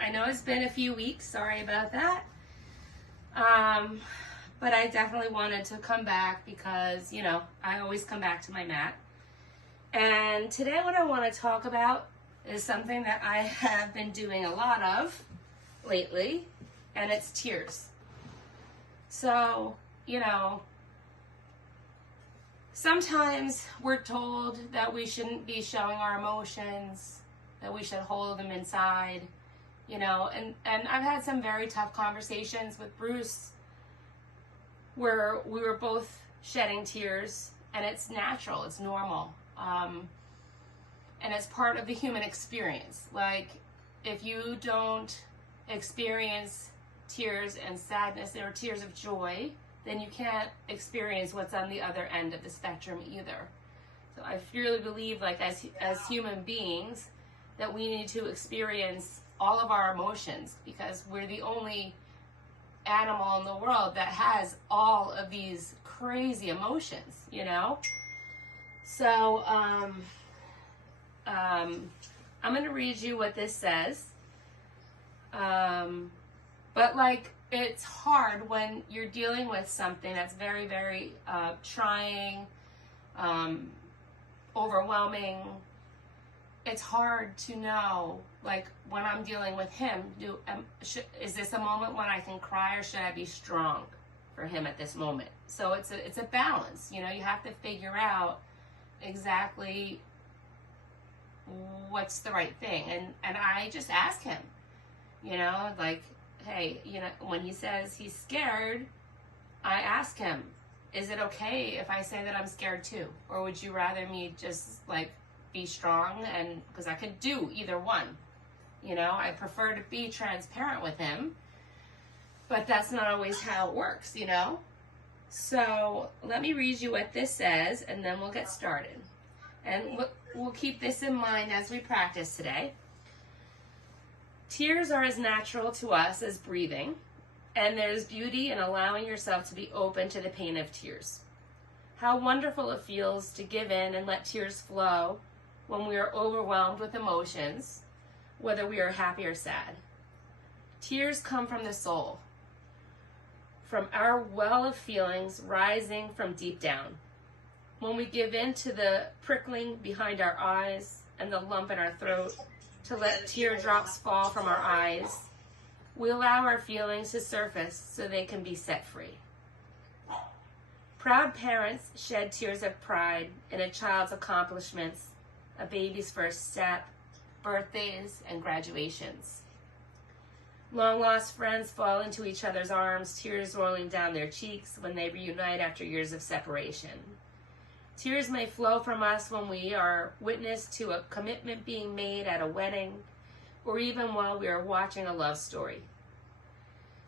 I know it's been a few weeks, sorry about that. But I definitely wanted to come back because, you know, I always come back to my mat. And today what I want to talk about is something that I have been doing a lot of lately, and it's tears. So, you know, sometimes we're told that we shouldn't be showing our emotions, that we should hold them inside, you know, and I've had some very tough conversations with Bruce where we were both shedding tears, and it's natural, it's normal, and it's part of the human experience. Like, if you don't experience tears and sadness or tears of joy, then you can't experience what's on the other end of the spectrum either. So I really believe, like, as human beings, that we need to experience all of our emotions, because we're the only animal in the world that has all of these crazy emotions, you know? So I'm going to read you what this says. But like, it's hard when you're dealing with something that's very, very trying, overwhelming. It's hard to know, like, when I'm dealing with him, is this a moment when I can cry, or should I be strong for him at this moment? So it's a balance, you know. You have to figure out exactly what's the right thing. And I just ask him, you know, like, hey, you know, when he says he's scared, I ask him, is it okay if I say that I'm scared too? Or would you rather me just, like, be strong? And because I could do either one, you know, I prefer to be transparent with him, but that's not always how it works, you know. So let me read you what this says, and then we'll get started, and we'll keep this in mind as we practice today. Tears are as natural to us as breathing, and there's beauty in allowing yourself to be open to the pain of tears. How wonderful it feels to give in and let tears flow when we are overwhelmed with emotions, whether we are happy or sad. Tears come from the soul, from our well of feelings rising from deep down. When we give in to the prickling behind our eyes and the lump in our throat to let teardrops fall from our eyes, we allow our feelings to surface so they can be set free. Proud parents shed tears of pride in a child's accomplishments, a baby's first step, birthdays, and graduations. Long-lost friends fall into each other's arms, tears rolling down their cheeks when they reunite after years of separation. Tears may flow from us when we are witness to a commitment being made at a wedding, or even while we are watching a love story.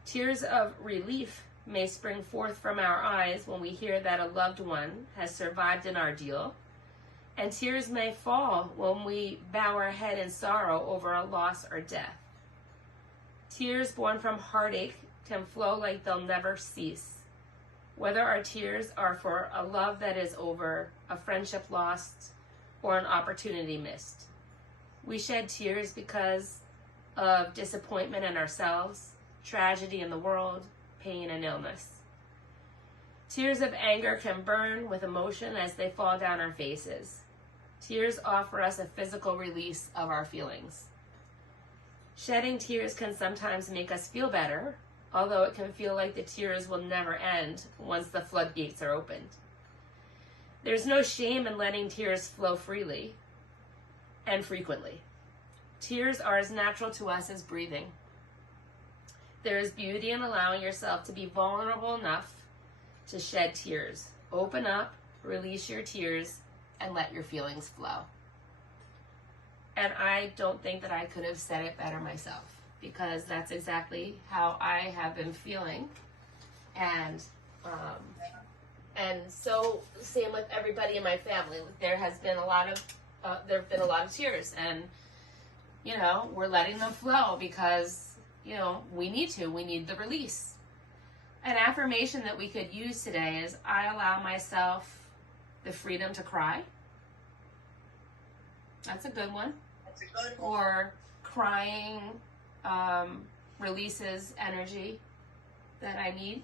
Tears of relief may spring forth from our eyes when we hear that a loved one has survived an ordeal, and tears may fall when we bow our head in sorrow over a loss or death. Tears born from heartache can flow like they'll never cease, whether our tears are for a love that is over, a friendship lost, or an opportunity missed. We shed tears because of disappointment in ourselves, tragedy in the world, pain and illness. Tears of anger can burn with emotion as they fall down our faces. Tears offer us a physical release of our feelings. Shedding tears can sometimes make us feel better, although it can feel like the tears will never end once the floodgates are opened. There's no shame in letting tears flow freely and frequently. Tears are as natural to us as breathing. There is beauty in allowing yourself to be vulnerable enough to shed tears. Open up, release your tears, and let your feelings flow. And I don't think that I could have said it better myself, because that's exactly how I have been feeling. And so same with everybody in my family. There have been a lot of tears, and you know, we're letting them flow because, you know, we need the release. An affirmation that we could use today is, I allow myself the freedom to cry. That's a good one. Or crying releases energy that I need.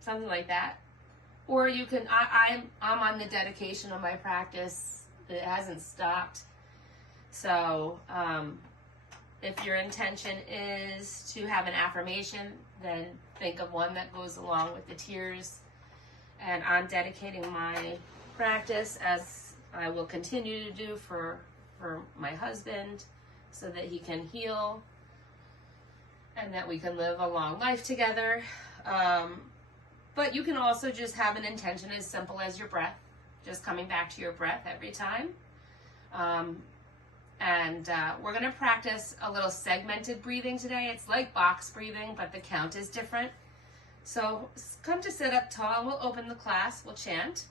Something like that. Or you can, I'm on the dedication of my practice. It hasn't stopped. So if your intention is to have an affirmation, then think of one that goes along with the tears. And I'm dedicating my practice, as I will continue to do, for my husband, so that he can heal and that we can live a long life together. But you can also just have an intention as simple as your breath, just coming back to your breath every time. We're going to practice a little segmented breathing today. It's like box breathing, but the count is different. So come to sit up tall. We'll open the class. We'll chant.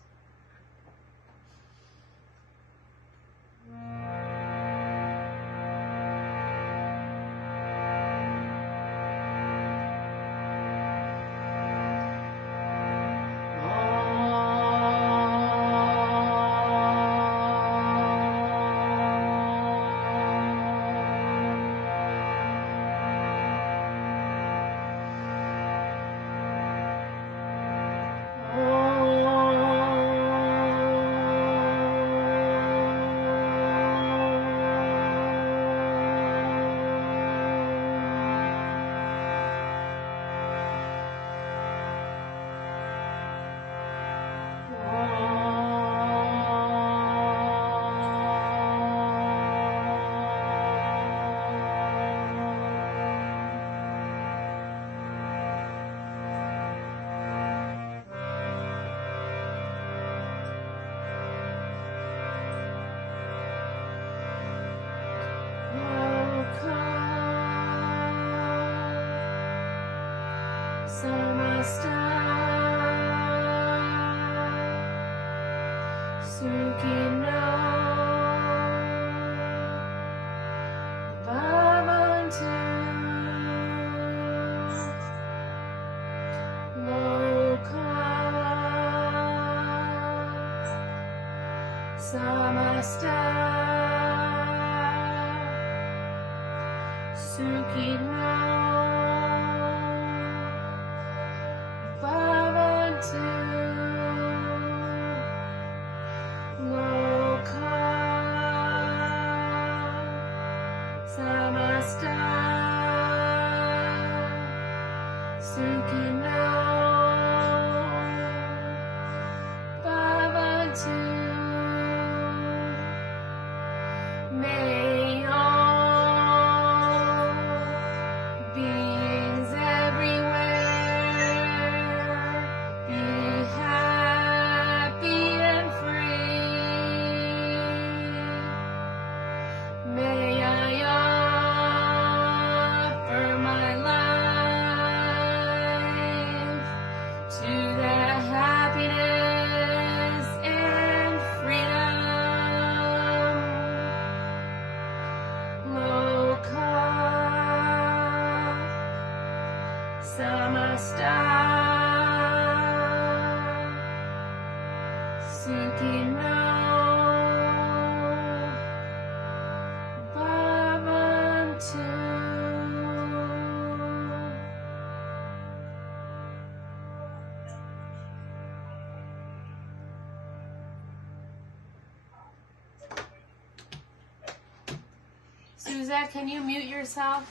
Suzette, can you mute yourself?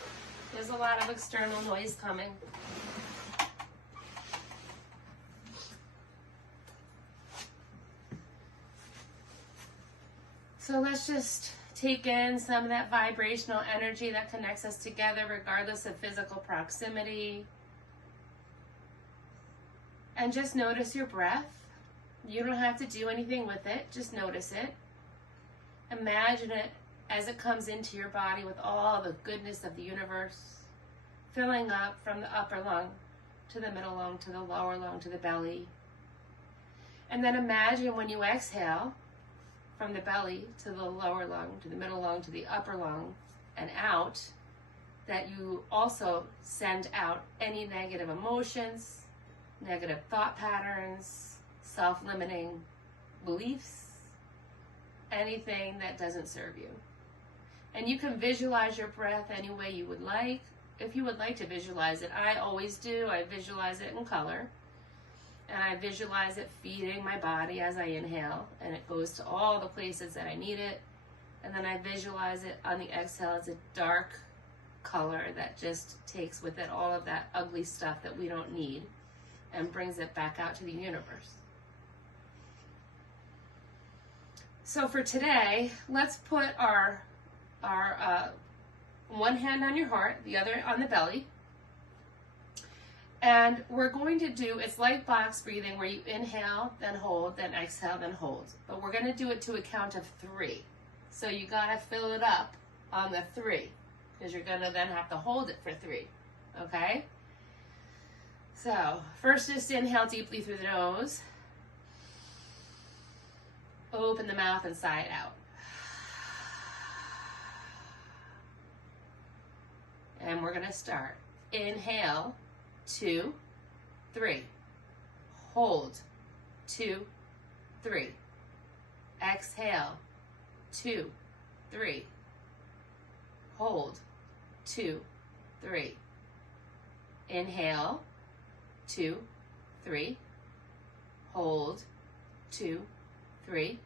There's a lot of external noise coming. So let's just take in some of that vibrational energy that connects us together regardless of physical proximity. And just notice your breath. You don't have to do anything with it, just notice it. Imagine it as it comes into your body with all the goodness of the universe, filling up from the upper lung to the middle lung to the lower lung to the belly. And then imagine when you exhale, from the belly to the lower lung, to the middle lung, to the upper lung, and out, that you also send out any negative emotions, negative thought patterns, self-limiting beliefs, anything that doesn't serve you. And you can visualize your breath any way you would like. If you would like to visualize it, I always do. I visualize it in color. And I visualize it feeding my body as I inhale. And it goes to all the places that I need it. And then I visualize it on the exhale as a dark color that just takes with it all of that ugly stuff that we don't need and brings it back out to the universe. So for today, let's put our one hand on your heart, the other on the belly. And we're going to do, it's like box breathing where you inhale, then hold, then exhale, then hold. But we're going to do it to a count of 3. So you got to fill it up on the 3 because you're going to then have to hold it for 3. Okay? So first just inhale deeply through the nose. Open the mouth and sigh it out. And we're going to start. Inhale, 2, 3. Hold, 2, 3. Exhale, 2, 3. Hold, 2, 3. Inhale, 2, 3. Hold, 2, 3.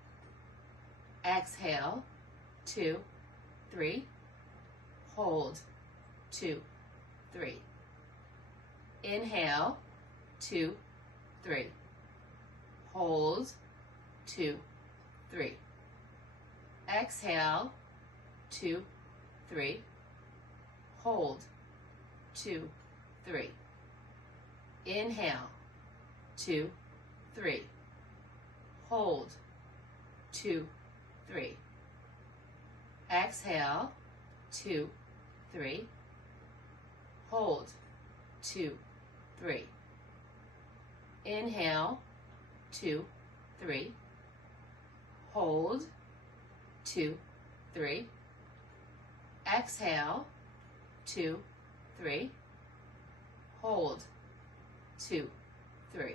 Exhale, 2, 3. Hold, 2, 3. Inhale, 2, 3. Hold, 2, 3. Exhale, 2, 3. Hold, 2, 3. Inhale, 2, 3. Hold, 2, 3. Exhale, 2, 3. Hold, 2, 3. Inhale, 2, 3. Hold, 2, 3. Exhale, 2, 3. Hold, 2, 3.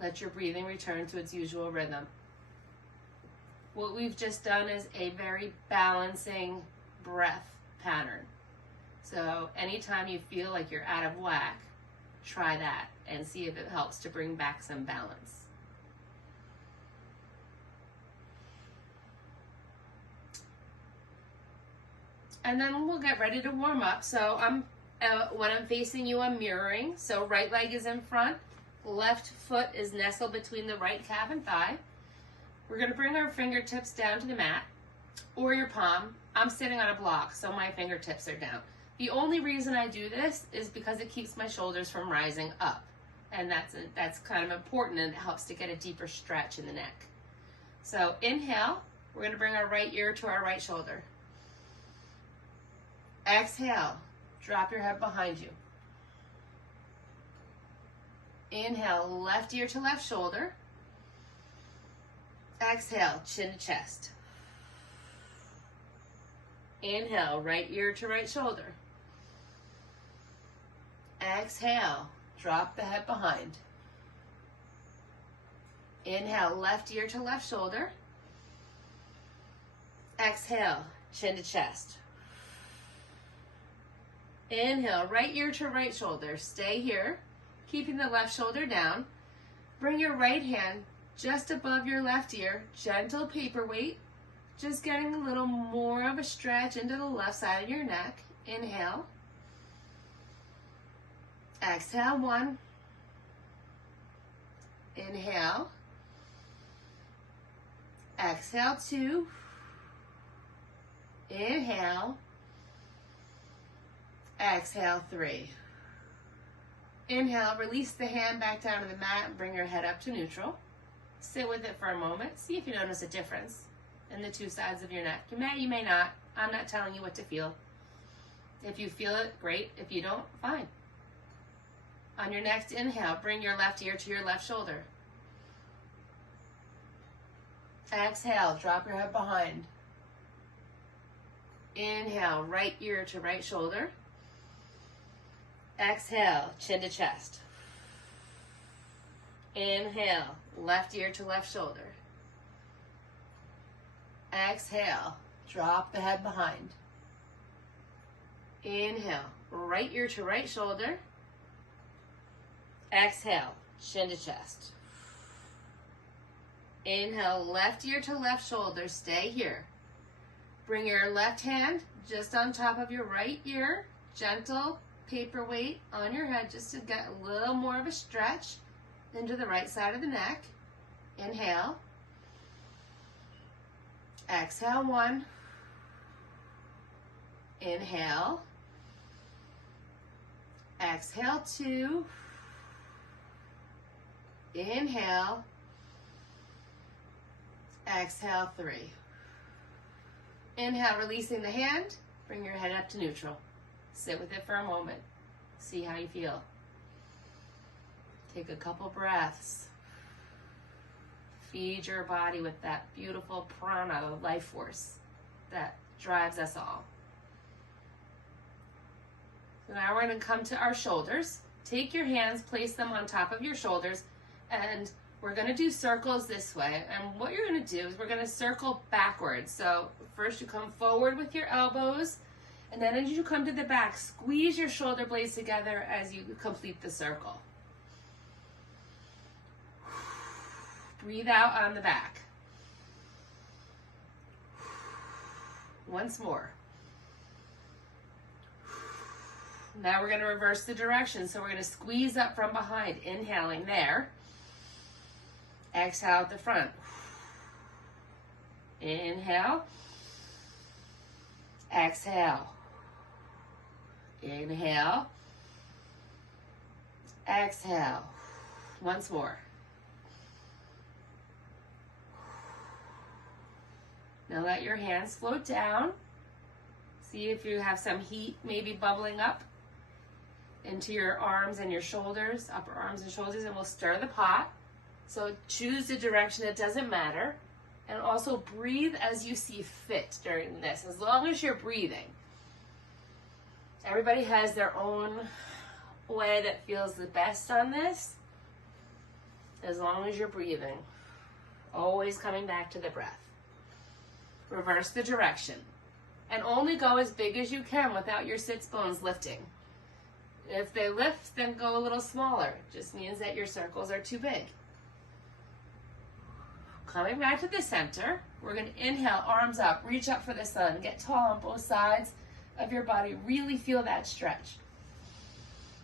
Let your breathing return to its usual rhythm. What we've just done is a very balancing breath pattern. So anytime you feel like you're out of whack, try that and see if it helps to bring back some balance. And then we'll get ready to warm up. So when I'm facing you, I'm mirroring. So right leg is in front, left foot is nestled between the right calf and thigh. We're going to bring our fingertips down to the mat or your palm. I'm sitting on a block, so my fingertips are down. The only reason I do this is because it keeps my shoulders from rising up. And that's kind of important, and it helps to get a deeper stretch in the neck. So inhale, we're going to bring our right ear to our right shoulder. Exhale, drop your head behind you. Inhale, left ear to left shoulder. Exhale, chin to chest. Inhale, right ear to right shoulder. Exhale, drop the head behind. Inhale, left ear to left shoulder. Exhale, chin to chest. Inhale, right ear to right shoulder. Stay here, keeping the left shoulder down. Bring your right hand just above your left ear, gentle paperweight, just getting a little more of a stretch into the left side of your neck. Inhale. Exhale, 1. Inhale. Exhale, 2. Inhale. Exhale, 3. Inhale, release the hand back down to the mat and bring your head up to neutral. Sit with it for a moment. See if you notice a difference in the two sides of your neck. You may, you may not. I'm not telling you what to feel. If you feel it, great. If you don't, fine. On your next inhale, bring your left ear to your left shoulder. Exhale, drop your head behind. Inhale, right ear to right shoulder. Exhale, chin to chest. Inhale, left ear to left shoulder. Exhale, Drop the head behind. Inhale, right ear to right shoulder. Exhale, chin to chest. Inhale, left ear to left shoulder. Stay here. Bring your left hand just on top of your right ear. Gentle paperweight on your head just to get a little more of a stretch into the right side of the neck. Inhale. Exhale, 1. Inhale. Exhale, 2. Inhale. Exhale, 3. Inhale, releasing the hand. Bring your head up to neutral. Sit with it for a moment. See how you feel. Take a couple breaths. Feed your body with that beautiful prana, the life force that drives us all. So now we're going to come to our shoulders. Take your hands, place them on top of your shoulders, and we're going to do circles this way. And what you're going to do is we're going to circle backwards. So first you come forward with your elbows, and then as you come to the back, squeeze your shoulder blades together as you complete the circle. Breathe out on the back. Once more. Now we're going to reverse the direction. So we're going to squeeze up from behind, inhaling there. Exhale at the front. Inhale. Exhale. Inhale. Exhale. Once more. Now let your hands float down. See if you have some heat maybe bubbling up into your arms and your shoulders, upper arms and shoulders, and we'll stir the pot. So choose the direction, it doesn't matter. And also breathe as you see fit during this, as long as you're breathing. Everybody has their own way that feels the best on this, as long as you're breathing. Always coming back to the breath. Reverse the direction. And only go as big as you can without your sits bones lifting. If they lift, then go a little smaller. Just means that your circles are too big. Coming back to the center, we're going to inhale, arms up, reach up for the sun. Get tall on both sides of your body. Really feel that stretch.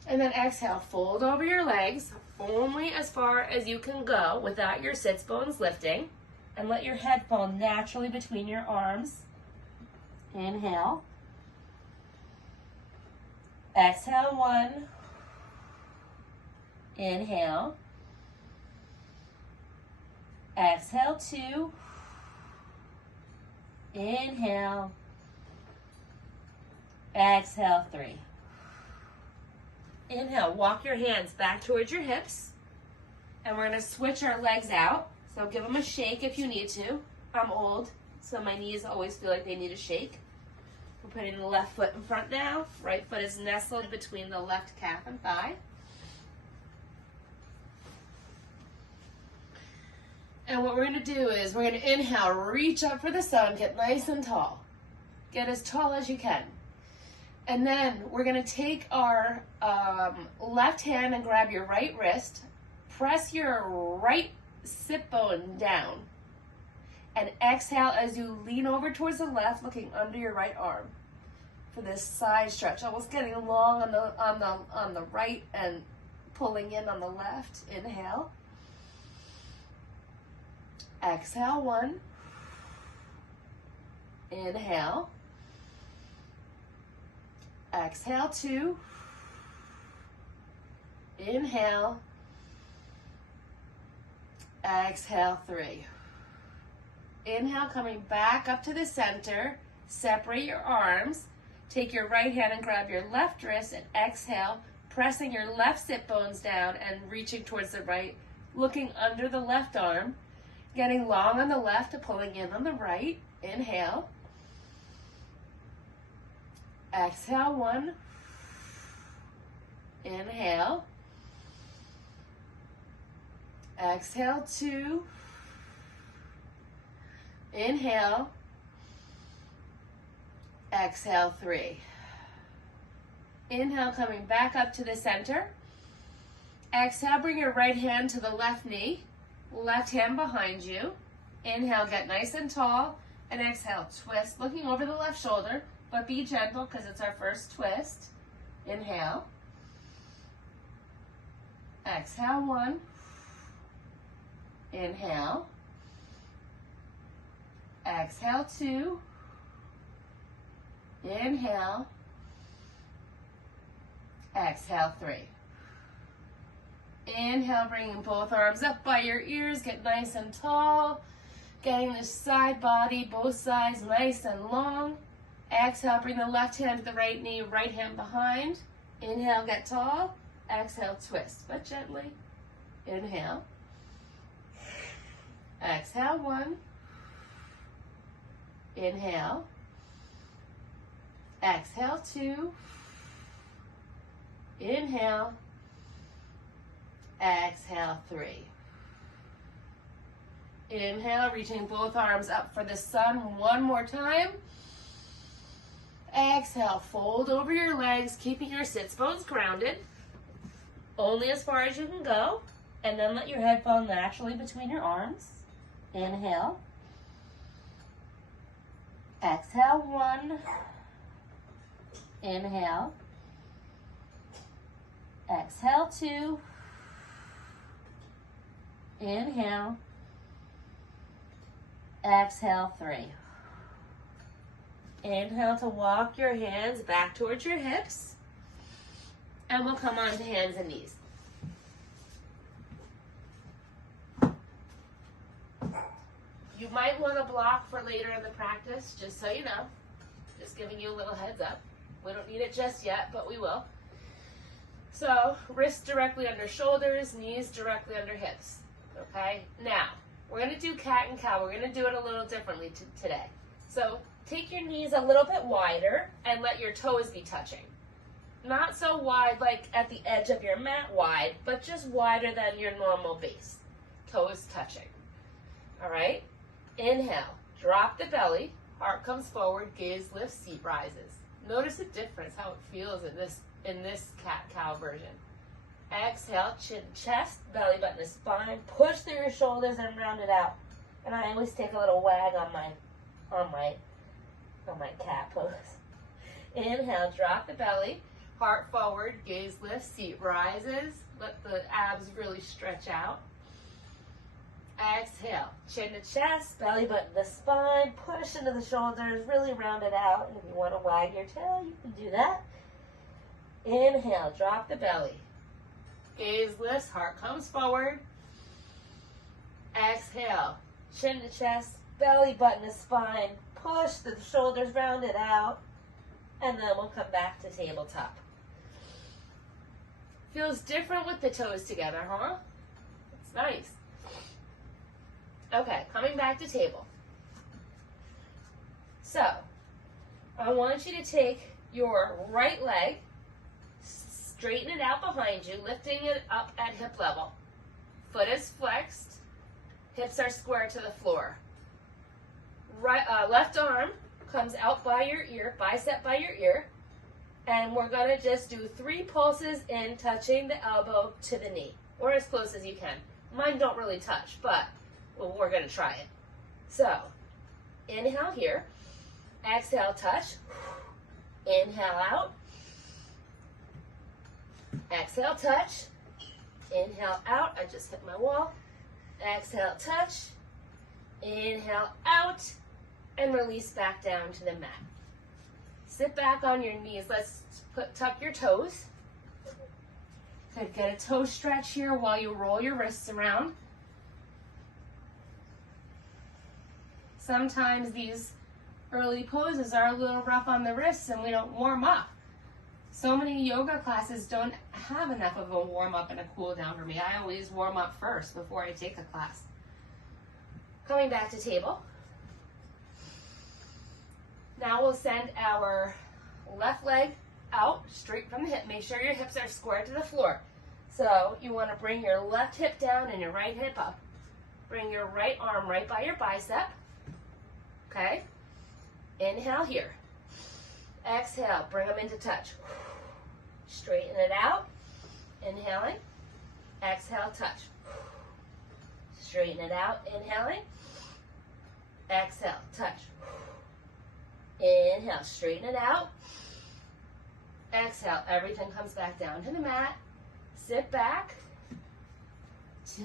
And then exhale, fold over your legs only as far as you can go without your sits bones lifting. And let your head fall naturally between your arms. Inhale. Exhale, 1. Inhale. Exhale, 2. Inhale. Exhale, 3. Inhale, walk your hands back towards your hips. And we're going to switch our legs out. So give them a shake if you need to. I'm old, so my knees always feel like they need a shake. We're putting the left foot in front now. Right foot is nestled between the left calf and thigh. And what we're going to do is we're going to inhale, reach up for the sun, get nice and tall. Get as tall as you can. And then we're going to take our left hand and grab your right wrist. Press your right sit bone down. And exhale as you lean over towards the left, looking under your right arm for this side stretch. Almost getting long on the right and pulling in on the left. Inhale. Exhale, 1. Inhale. Exhale, 2. Inhale. Exhale, 3. Inhale, coming back up to the center. Separate your arms. Take your right hand and grab your left wrist and exhale, pressing your left sit bones down and reaching towards the right, looking under the left arm, getting long on the left and pulling in on the right. Inhale. Exhale, 1. Inhale. Exhale, 2. Inhale. Exhale, 3. Inhale, coming back up to the center. Exhale, bring your right hand to the left knee, left hand behind you. Inhale, get nice and tall, and exhale, twist, looking over the left shoulder, but be gentle because it's our first twist. Inhale. Exhale, 1. Inhale. Exhale, 2. Inhale. Exhale, 3. Inhale, bringing both arms up by your ears, get nice and tall. Getting the side body, both sides nice and long. Exhale, bring the left hand to the right knee, right hand behind. Inhale, get tall. Exhale, twist, but gently. Inhale. Exhale, 1. Inhale. Exhale, 2. Inhale. Exhale, 3. Inhale, reaching both arms up for the sun one more time. Exhale, fold over your legs, keeping your sits bones grounded. Only as far as you can go. And then let your head fall naturally between your arms. Inhale. Exhale, 1. Inhale. Exhale, 2. Inhale. Exhale, 3. Inhale to walk your hands back towards your hips. And we'll come on to hands and knees. You might want to block for later in the practice, just so you know. Just giving you a little heads up. We don't need it just yet, but we will. So, wrists directly under shoulders, knees directly under hips. Okay? Now, we're going to do cat and cow. We're going to do it a little differently today. So, take your knees a little bit wider and let your toes be touching. Not so wide like at the edge of your mat wide, but just wider than your normal base. Toes touching. All right? Inhale. Drop the belly. Heart comes forward. Gaze lifts. Seat rises. Notice the difference, how it feels in this cat-cow version. Exhale. Chin, chest, belly button to spine. Push through your shoulders and round it out. And I always take a little wag on my cat pose. Inhale. Drop the belly. Heart forward, gaze lifts, seat rises. Let the abs really stretch out. Exhale, chin to chest, belly button to spine, push into the shoulders, really round it out. And if you want to wag your tail, you can do that. Inhale, drop the belly. Gaze lifts, heart comes forward. Exhale, chin to chest, belly button to spine, push the shoulders, round it out. And then we'll come back to tabletop. Feels different with the toes together, huh? It's nice. Okay, coming back to table. So, I want you to take your right leg, straighten it out behind you, lifting it up at hip level. Foot is flexed, hips are square to the floor. Right, left arm comes out by your ear, bicep by your ear. And we're going to just do 3 pulses in, touching the elbow to the knee, or as close as you can. Mine don't really touch, but we're going to try it. So, inhale here, exhale, touch, inhale out, exhale, touch, inhale out, I just hit my wall, exhale, touch, inhale out, and release back down to the mat. Sit back on your knees. Let's tuck your toes. Good, get a toe stretch here while you roll your wrists around. Sometimes these early poses are a little rough on the wrists and we don't warm up. So many yoga classes don't have enough of a warm up and a cool down for me. I always warm up first before I take a class. Coming back to table. Now we'll send our left leg out, straight from the hip. Make sure your hips are square to the floor. So you want to bring your left hip down and your right hip up. Bring your right arm right by your bicep. Okay? Inhale here. Exhale, bring them into touch. Straighten it out. Inhaling. Exhale, touch. Straighten it out. Inhaling. Exhale, touch. Inhale, straighten it out. Exhale, everything comes back down to the mat. Sit back.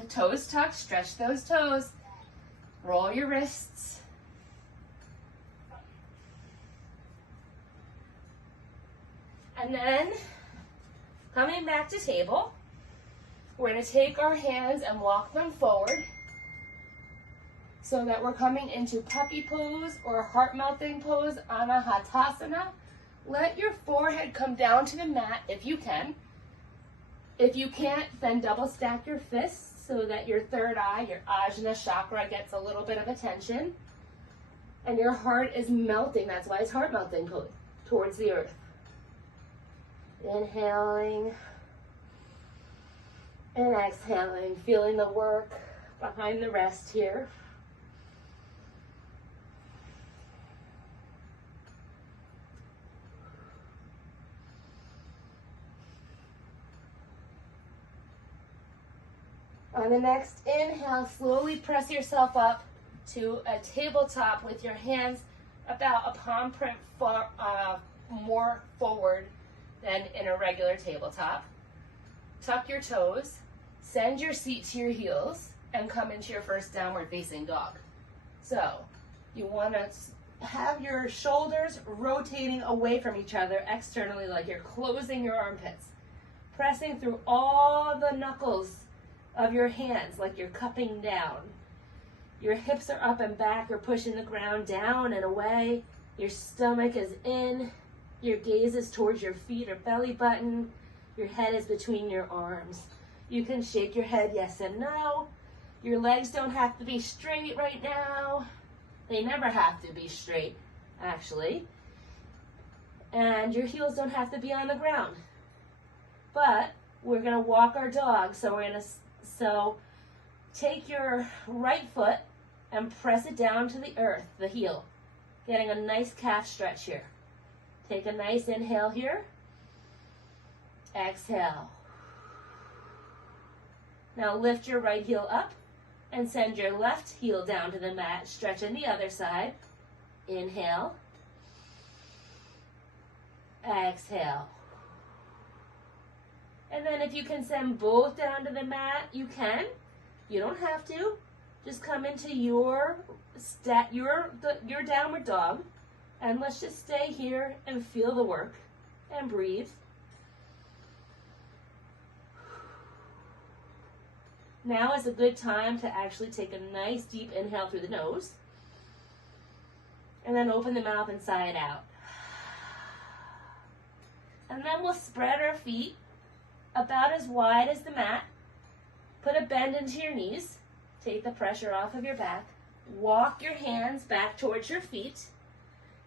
Toes tucked, stretch those toes. Roll your wrists. And then, coming back to table, we're going to take our hands and walk them forward so that we're coming into puppy pose or heart-melting pose, Anahatasana. Let your forehead come down to the mat if you can. If you can't, then double stack your fists so that your third eye, your Ajna chakra, gets a little bit of attention. And your heart is melting. That's why it's heart-melting pose, towards the earth. Inhaling and exhaling, feeling the work behind the rest here. On the next inhale, slowly press yourself up to a tabletop with your hands about a palm print more forward than in a regular tabletop. Tuck your toes, send your seat to your heels, and come into your first downward facing dog. So you want to have your shoulders rotating away from each other externally, like you're closing your armpits, pressing through all the knuckles of your hands like you're cupping down. Your hips are up and back, you're pushing the ground down and away. Your stomach is in. Your gaze is towards your feet or belly button. Your head is between your arms. You can shake your head yes and no. Your legs don't have to be straight right now. They never have to be straight, actually. And your heels don't have to be on the ground. But we're gonna walk our dog, so take your right foot and press it down to the earth, the heel, getting a nice calf stretch here. Take a nice inhale here. Exhale. Now lift your right heel up and send your left heel down to the mat, stretching the other side. Inhale. Exhale. And then if you can send both down to the mat, you can. You don't have to. Just come into your downward dog. And let's just stay here and feel the work and breathe. Now is a good time to actually take a nice deep inhale through the nose. And then open the mouth and sigh it out. And then we'll spread our feet about as wide as the mat. Put a bend into your knees. Take the pressure off of your back. Walk your hands back towards your feet.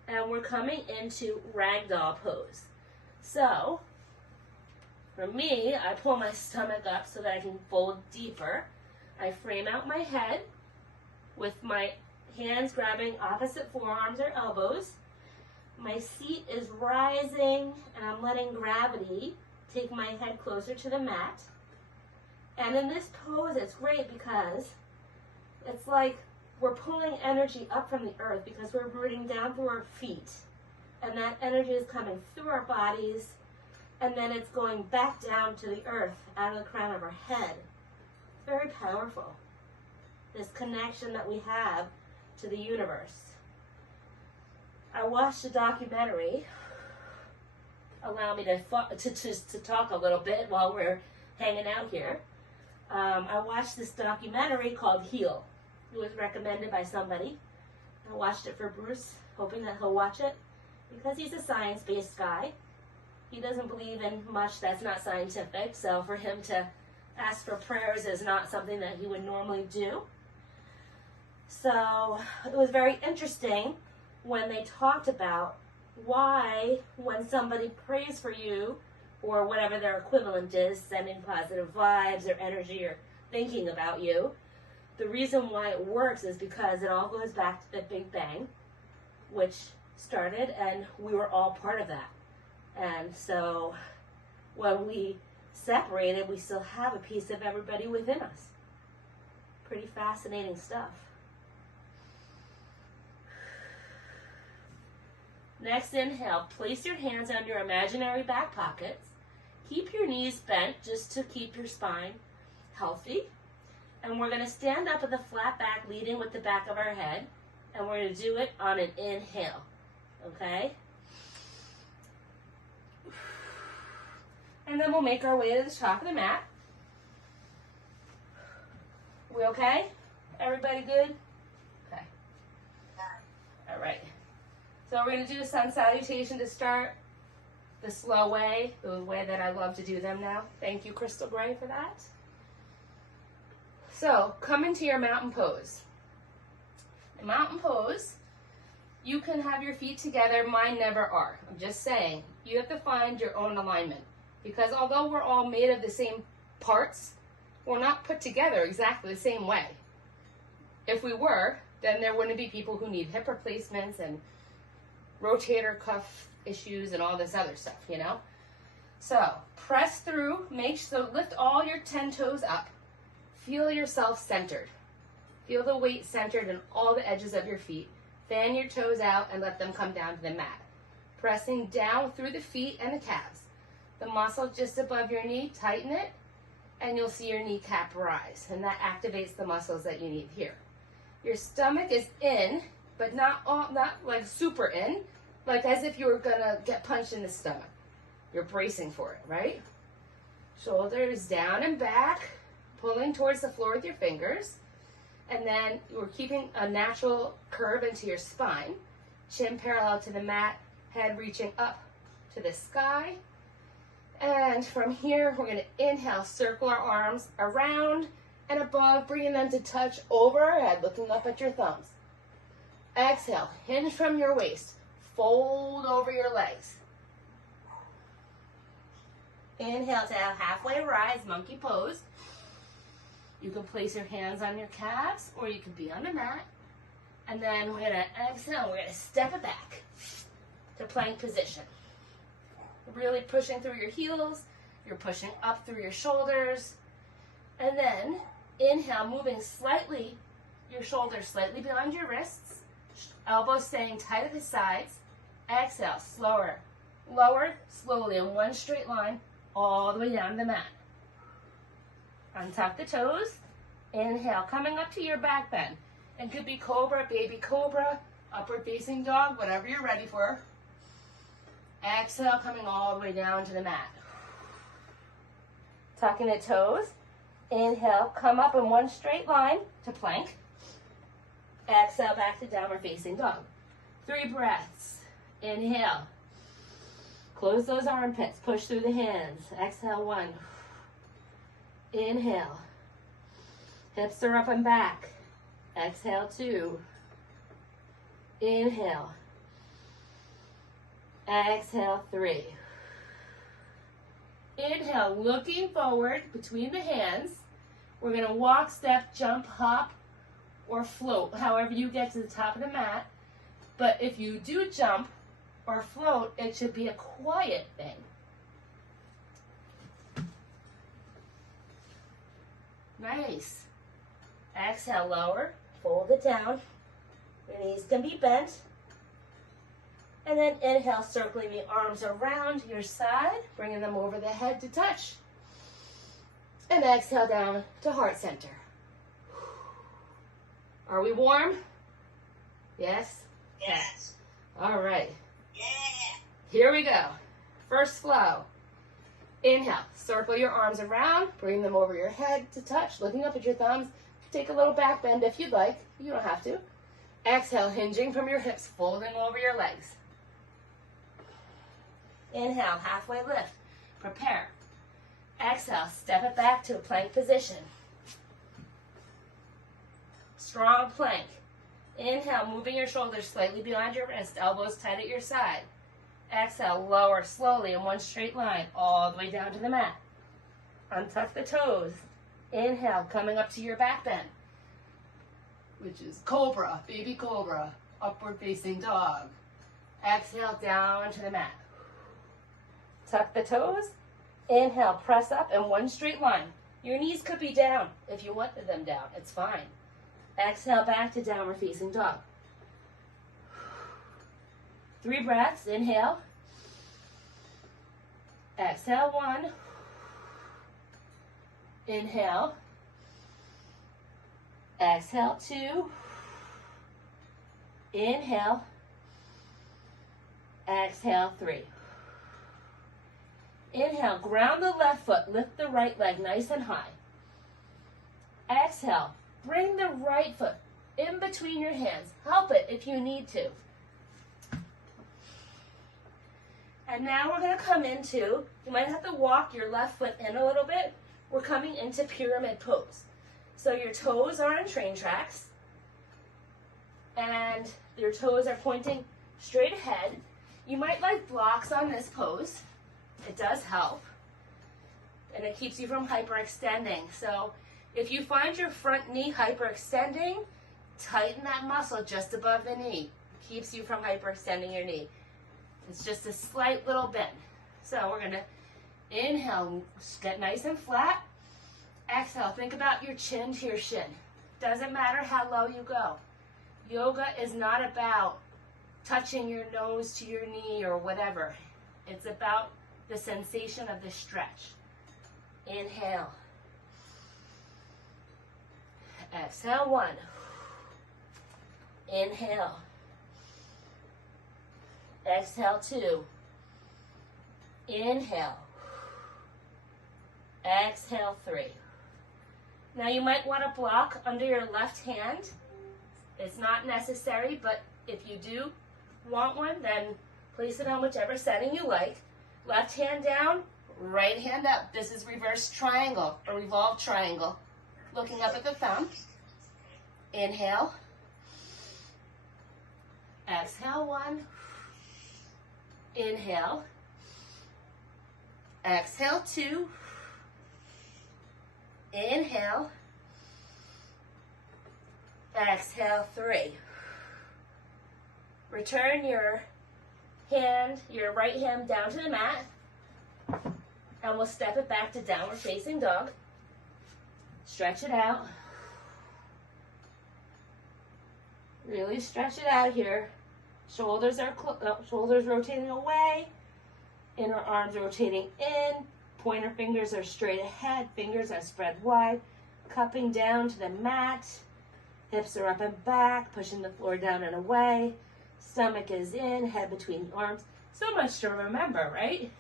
And we're coming into ragdoll pose. So, for me, I pull my stomach up so that I can fold deeper. I frame out my head with my hands grabbing opposite forearms or elbows. My seat is rising and I'm letting gravity take my head closer to the mat. And in this pose, it's great because it's like we're pulling energy up from the earth because we're rooting down through our feet. And that energy is coming through our bodies, and then it's going back down to the earth, out of the crown of our head. It's very powerful, this connection that we have to the universe. I watched a documentary. Allow me to talk a little bit while we're hanging out here. I watched this documentary called Heal. It was recommended by somebody. I watched it for Bruce, hoping that he'll watch it, because he's a science-based guy. He doesn't believe in much that's not scientific, so for him to ask for prayers is not something that he would normally do. So it was very interesting when they talked about why, when somebody prays for you, or whatever their equivalent is, sending positive vibes or energy or thinking about you, the reason why it works is because it all goes back to the Big Bang, which started, and we were all part of that. And so when we separated, we still have a piece of everybody within us. Pretty fascinating stuff. Next inhale, place your hands on your imaginary back pockets. Keep your knees bent just to keep your spine healthy. And we're going to stand up with a flat back, leading with the back of our head. And we're going to do it on an inhale. Okay? And then we'll make our way to the top of the mat. We okay? Everybody good? Okay. All right. So we're going to do a sun salutation to start the slow way, the way that I love to do them now. Thank you, Crystal Gray, for that. So come into your mountain pose. The mountain pose, you can have your feet together. Mine never are. I'm just saying, you have to find your own alignment. Because although we're all made of the same parts, we're not put together exactly the same way. If we were, then there wouldn't be people who need hip replacements and rotator cuff issues and all this other stuff, you know? So press through, lift all your 10 toes up. Feel yourself centered. Feel the weight centered in all the edges of your feet. Fan your toes out and let them come down to the mat. Pressing down through the feet and the calves. The muscle just above your knee, tighten it, and you'll see your kneecap rise. And that activates the muscles that you need here. Your stomach is in, but not like super in, like as if you were gonna get punched in the stomach. You're bracing for it, right? Shoulders down and back, pulling towards the floor with your fingers. And then we're keeping a natural curve into your spine. Chin parallel to the mat, head reaching up to the sky. And from here, we're gonna inhale, circle our arms around and above, bringing them to touch over our head, looking up at your thumbs. Exhale, hinge from your waist, fold over your legs. Inhale to a halfway rise, monkey pose. You can place your hands on your calves or you can be on the mat. And then we're gonna exhale, we're gonna step it back to plank position. Really pushing through your heels, you're pushing up through your shoulders. And then inhale, moving slightly, your shoulders slightly beyond your wrists, elbows staying tight at the sides. Exhale, slower, lower, slowly in one straight line, all the way down to the mat. Untuck the toes. Inhale, coming up to your back bend. It could be cobra, baby cobra, upward facing dog, whatever you're ready for. Exhale, coming all the way down to the mat. Tucking the toes. Inhale, come up in one straight line to plank. Exhale, back to downward facing dog. 3 breaths. Inhale. Close those armpits. Push through the hands. Exhale, 1. Inhale. Hips are up and back. Exhale, 2. Inhale. Exhale, 3. Inhale, looking forward between the hands. We're going to walk, step, jump, hop, or float, however you get to the top of the mat. But if you do jump or float, it should be a quiet thing. Nice. Exhale, lower, fold it down. Your knees can be bent. And then inhale, circling the arms around your side, bringing them over the head to touch. And exhale down to heart center. Are we warm? Yes? Yes. All right. Yeah. Here we go. First flow. Inhale, circle your arms around, bring them over your head to touch, looking up at your thumbs. Take a little back bend if you'd like. You don't have to. Exhale, hinging from your hips, folding over your legs. Inhale, halfway lift. Prepare. Exhale, step it back to a plank position. Strong plank. Inhale, moving your shoulders slightly beyond your wrist, elbows tight at your side. Exhale, lower slowly in one straight line, all the way down to the mat. Untuck the toes. Inhale, coming up to your back bend, which is cobra, baby cobra, upward facing dog. Exhale, down to the mat. Tuck the toes. Inhale, press up in one straight line. Your knees could be down if you wanted them down. It's fine. Exhale, back to downward facing dog. 3 breaths. Inhale. Exhale, 1. Inhale. Exhale, 2. Inhale. Exhale, 3. Inhale, ground the left foot, lift the right leg nice and high. Exhale, bring the right foot in between your hands. Help it if you need to. And now we're going to come into, you might have to walk your left foot in a little bit. We're coming into pyramid pose. So your toes are on train tracks, and your toes are pointing straight ahead. You might like blocks on this pose. It does help, and it keeps you from hyperextending. So if you find your front knee hyperextending, tighten that muscle just above the knee. Keeps you from hyperextending your knee. It's just a slight little bend. So we're going to inhale, get nice and flat. Exhale, think about your chin to your shin. Doesn't matter how low you go. Yoga is not about touching your nose to your knee or whatever. It's about the sensation of the stretch. Inhale. Exhale, 1. Inhale. Exhale, 2. Inhale. Exhale, 3. Now you might want to block under your left hand. It's not necessary, but if you do want one, then place it on whichever setting you like. Left hand down, right hand up. This is reverse triangle, a revolved triangle. Looking up at the thumb. Inhale. Exhale, 1. Inhale. Exhale, 2. Inhale. Exhale, 3. Return your right hand down to the mat, and we'll step it back to downward facing dog. Stretch it out. Really stretch it out here. Shoulders rotating away. Inner arms rotating in. Pointer fingers are straight ahead. Fingers are spread wide. Cupping down to the mat. Hips are up and back. Pushing the floor down and away. Stomach is in. Head between the arms. So much to remember, right?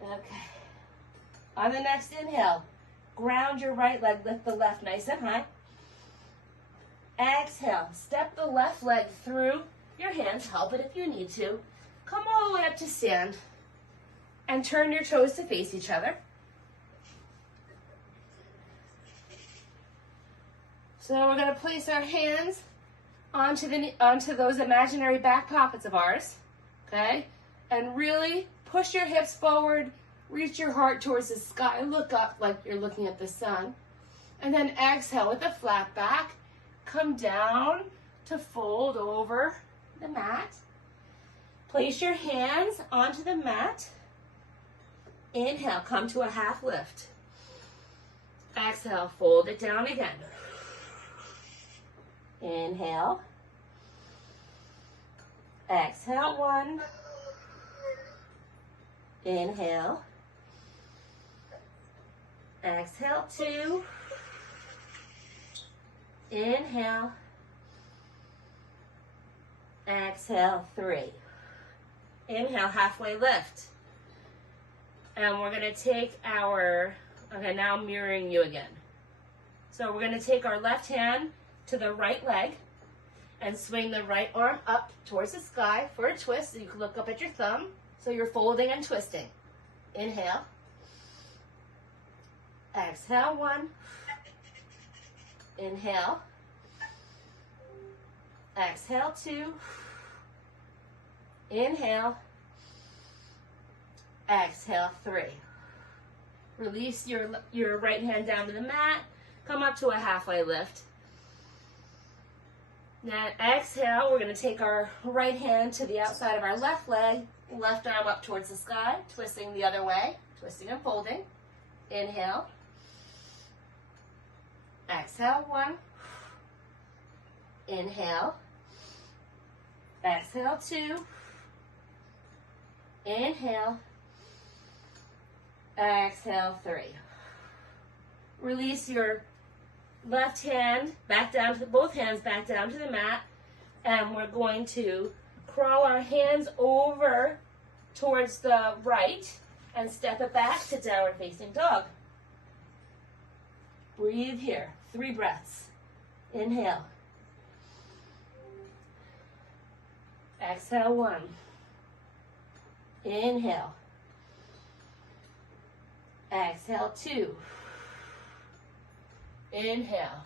Okay. On the next inhale, ground your right leg. Lift the left nice and high. Exhale. Step the left leg through your hands. Help it if you need to. Come all the way up to stand. And turn your toes to face each other. So we're going to place our hands onto those imaginary back pockets of ours. Okay? And really push your hips forward. Reach your heart towards the sky. Look up like you're looking at the sun. And then exhale with a flat back. Come down to fold over the mat. Place your hands onto the mat. Inhale, come to a half lift. Exhale, fold it down again. Inhale. Exhale, 1. Inhale. Exhale, 2. Inhale. Exhale, 3. Inhale, halfway lift. And we're going to take okay, now I'm mirroring you again. So we're going to take our left hand to the right leg and swing the right arm up towards the sky for a twist. So you can look up at your thumb. So you're folding and twisting. Inhale. Exhale, 1. Inhale. Exhale, 2. Inhale. Exhale, 3. Release your right hand down to the mat. Come up to a halfway lift. Now exhale, we're going to take our right hand to the outside of our left leg, left arm up towards the sky, twisting the other way, twisting and folding. Inhale. Exhale, 1. Inhale. Exhale, 2. Inhale. Exhale, 3. Release your left hand back down to both hands back down to the mat, and we're going to crawl our hands over towards the right and step it back to downward facing dog. Breathe here. 3 breaths. Inhale. Exhale, 1. Inhale. Exhale, 2. Inhale.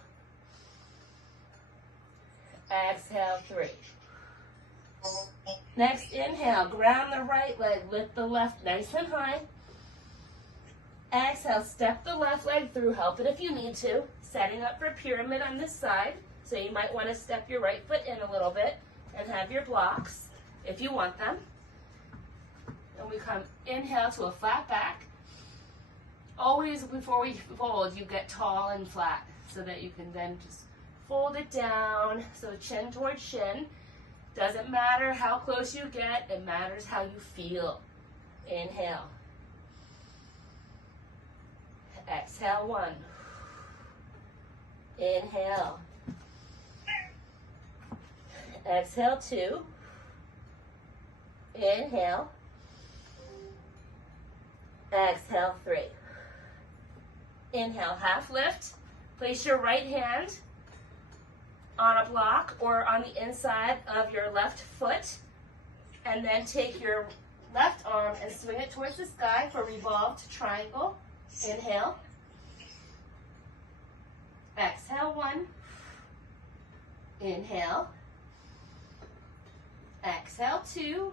Exhale, 3. Next, inhale. Ground the right leg. Lift the left nice and high. Exhale. Step the left leg through. Help it if you need to. Setting up for a pyramid on this side. So you might want to step your right foot in a little bit and have your blocks if you want them. And we come inhale to a flat back. Always before we fold, you get tall and flat so that you can then just fold it down. So chin towards shin. Doesn't matter how close you get, it matters how you feel. Inhale. Exhale, 1. Inhale. Exhale, 2. Inhale. Exhale, 3. Inhale, half lift. Place your right hand on a block or on the inside of your left foot, and then take your left arm and swing it towards the sky for revolved triangle. Inhale. Exhale, 1. Inhale. Exhale, 2.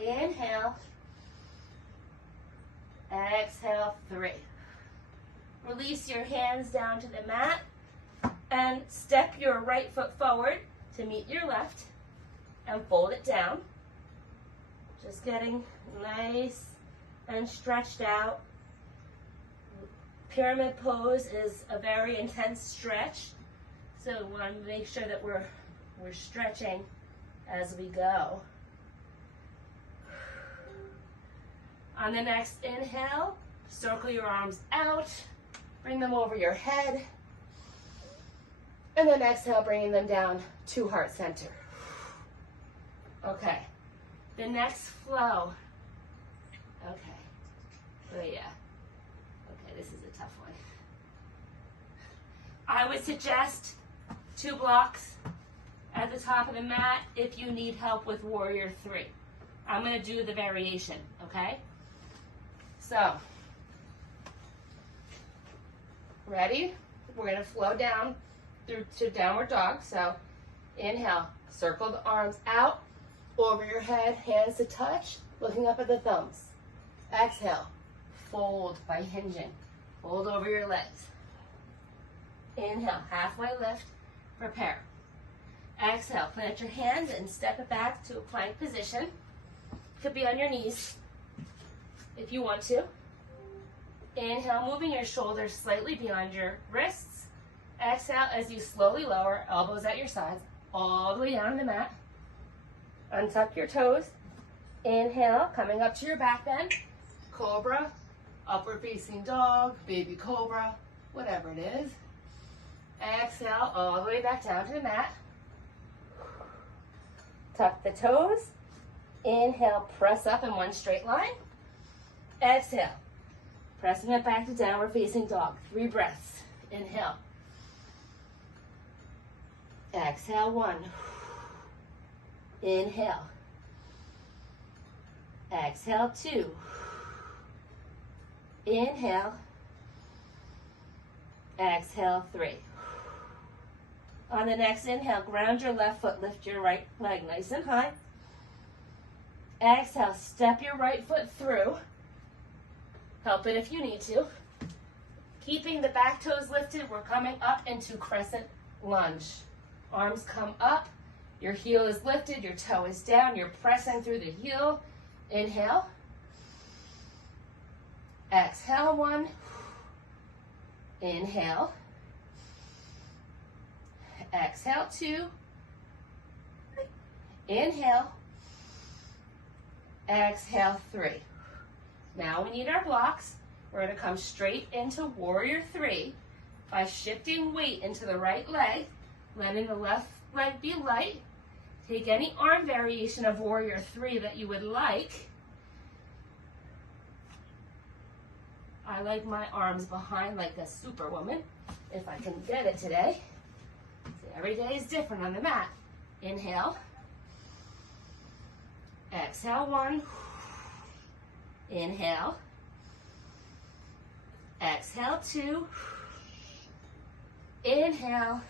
Inhale. Exhale, 3. Release your hands down to the mat and step your right foot forward to meet your left and fold it down. Just getting nice and stretched out. Pyramid pose is a very intense stretch, so we want to make sure that we're stretching as we go. On the next inhale, circle your arms out, bring them over your head, and then exhale, bringing them down to heart center. Okay, the next flow. Okay, oh yeah. Okay, this is a tough one. I would suggest 2 blocks at the top of the mat if you need help with warrior 3. I'm going to do the variation, okay? So, ready? We're going to flow down through to downward dog. So, inhale, circle the arms out, over your head, hands to touch, looking up at the thumbs. Exhale, fold by hinging. Fold over your legs. Inhale, halfway lift, prepare. Exhale, plant your hands and step it back to a plank position. Could be on your knees if you want to. Inhale, moving your shoulders slightly beyond your wrists. Exhale as you slowly lower, elbows at your sides, all the way down to the mat. Untuck your toes. Inhale, coming up to your back bend. Cobra, upward facing dog, baby cobra, whatever it is. Exhale, all the way back down to the mat. Tuck the toes. Inhale, press up in one straight line. Exhale, pressing it back to downward facing dog. 3 breaths. Inhale. Exhale, 1. Inhale. Exhale, 2. Inhale. Exhale, 3. On the next inhale, ground your left foot, lift your right leg nice and high. Exhale, step your right foot through. Help it if you need to. Keeping the back toes lifted, we're coming up into crescent lunge. Arms come up. Your heel is lifted. Your toe is down. You're pressing through the heel. Inhale. Exhale, 1. Inhale. Exhale, 2. Inhale. Exhale, 3. Now we need our blocks. We're going to come straight into Warrior 3 by shifting weight into the right leg, letting the left leg be light. Take any arm variation of Warrior 3 that you would like. I like my arms behind like a superwoman, if I can get it today. So every day is different on the mat. Inhale. Exhale, 1. Inhale. Exhale, 2. Inhale.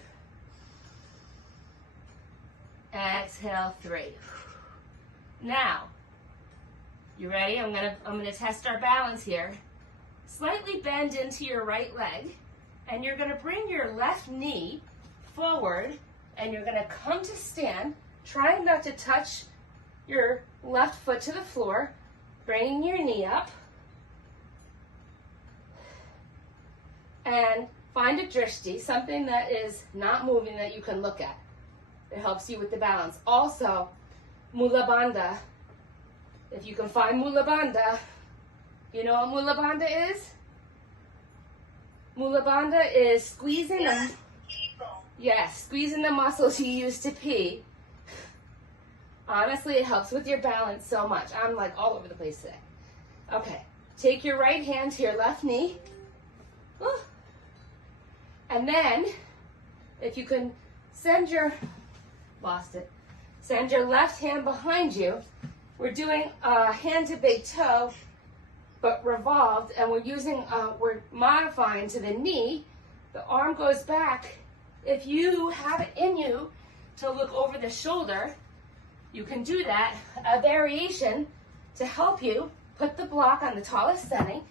Exhale, 3. Now, you ready? I'm gonna test our balance here. Slightly bend into your right leg, and you're gonna bring your left knee forward, and you're gonna come to stand, trying not to touch your left foot to the floor, bringing your knee up, and find a drishti, something that is not moving that you can look at. It helps you with the balance. Also, Mula Bandha. If you can find Mula Bandha, you know what Mula Bandha is? Mula Bandha is squeezing the, squeezing the muscles you use to pee. Honestly, it helps with your balance so much. I'm like all over the place today. Okay, take your right hand to your left knee. And then, if you can send your left hand behind you. We're doing a hand to big toe, but revolved, and we're modifying to the knee. The arm goes back. If you have it in you to look over the shoulder, you can do that. A variation to help you, put the block on the tallest setting.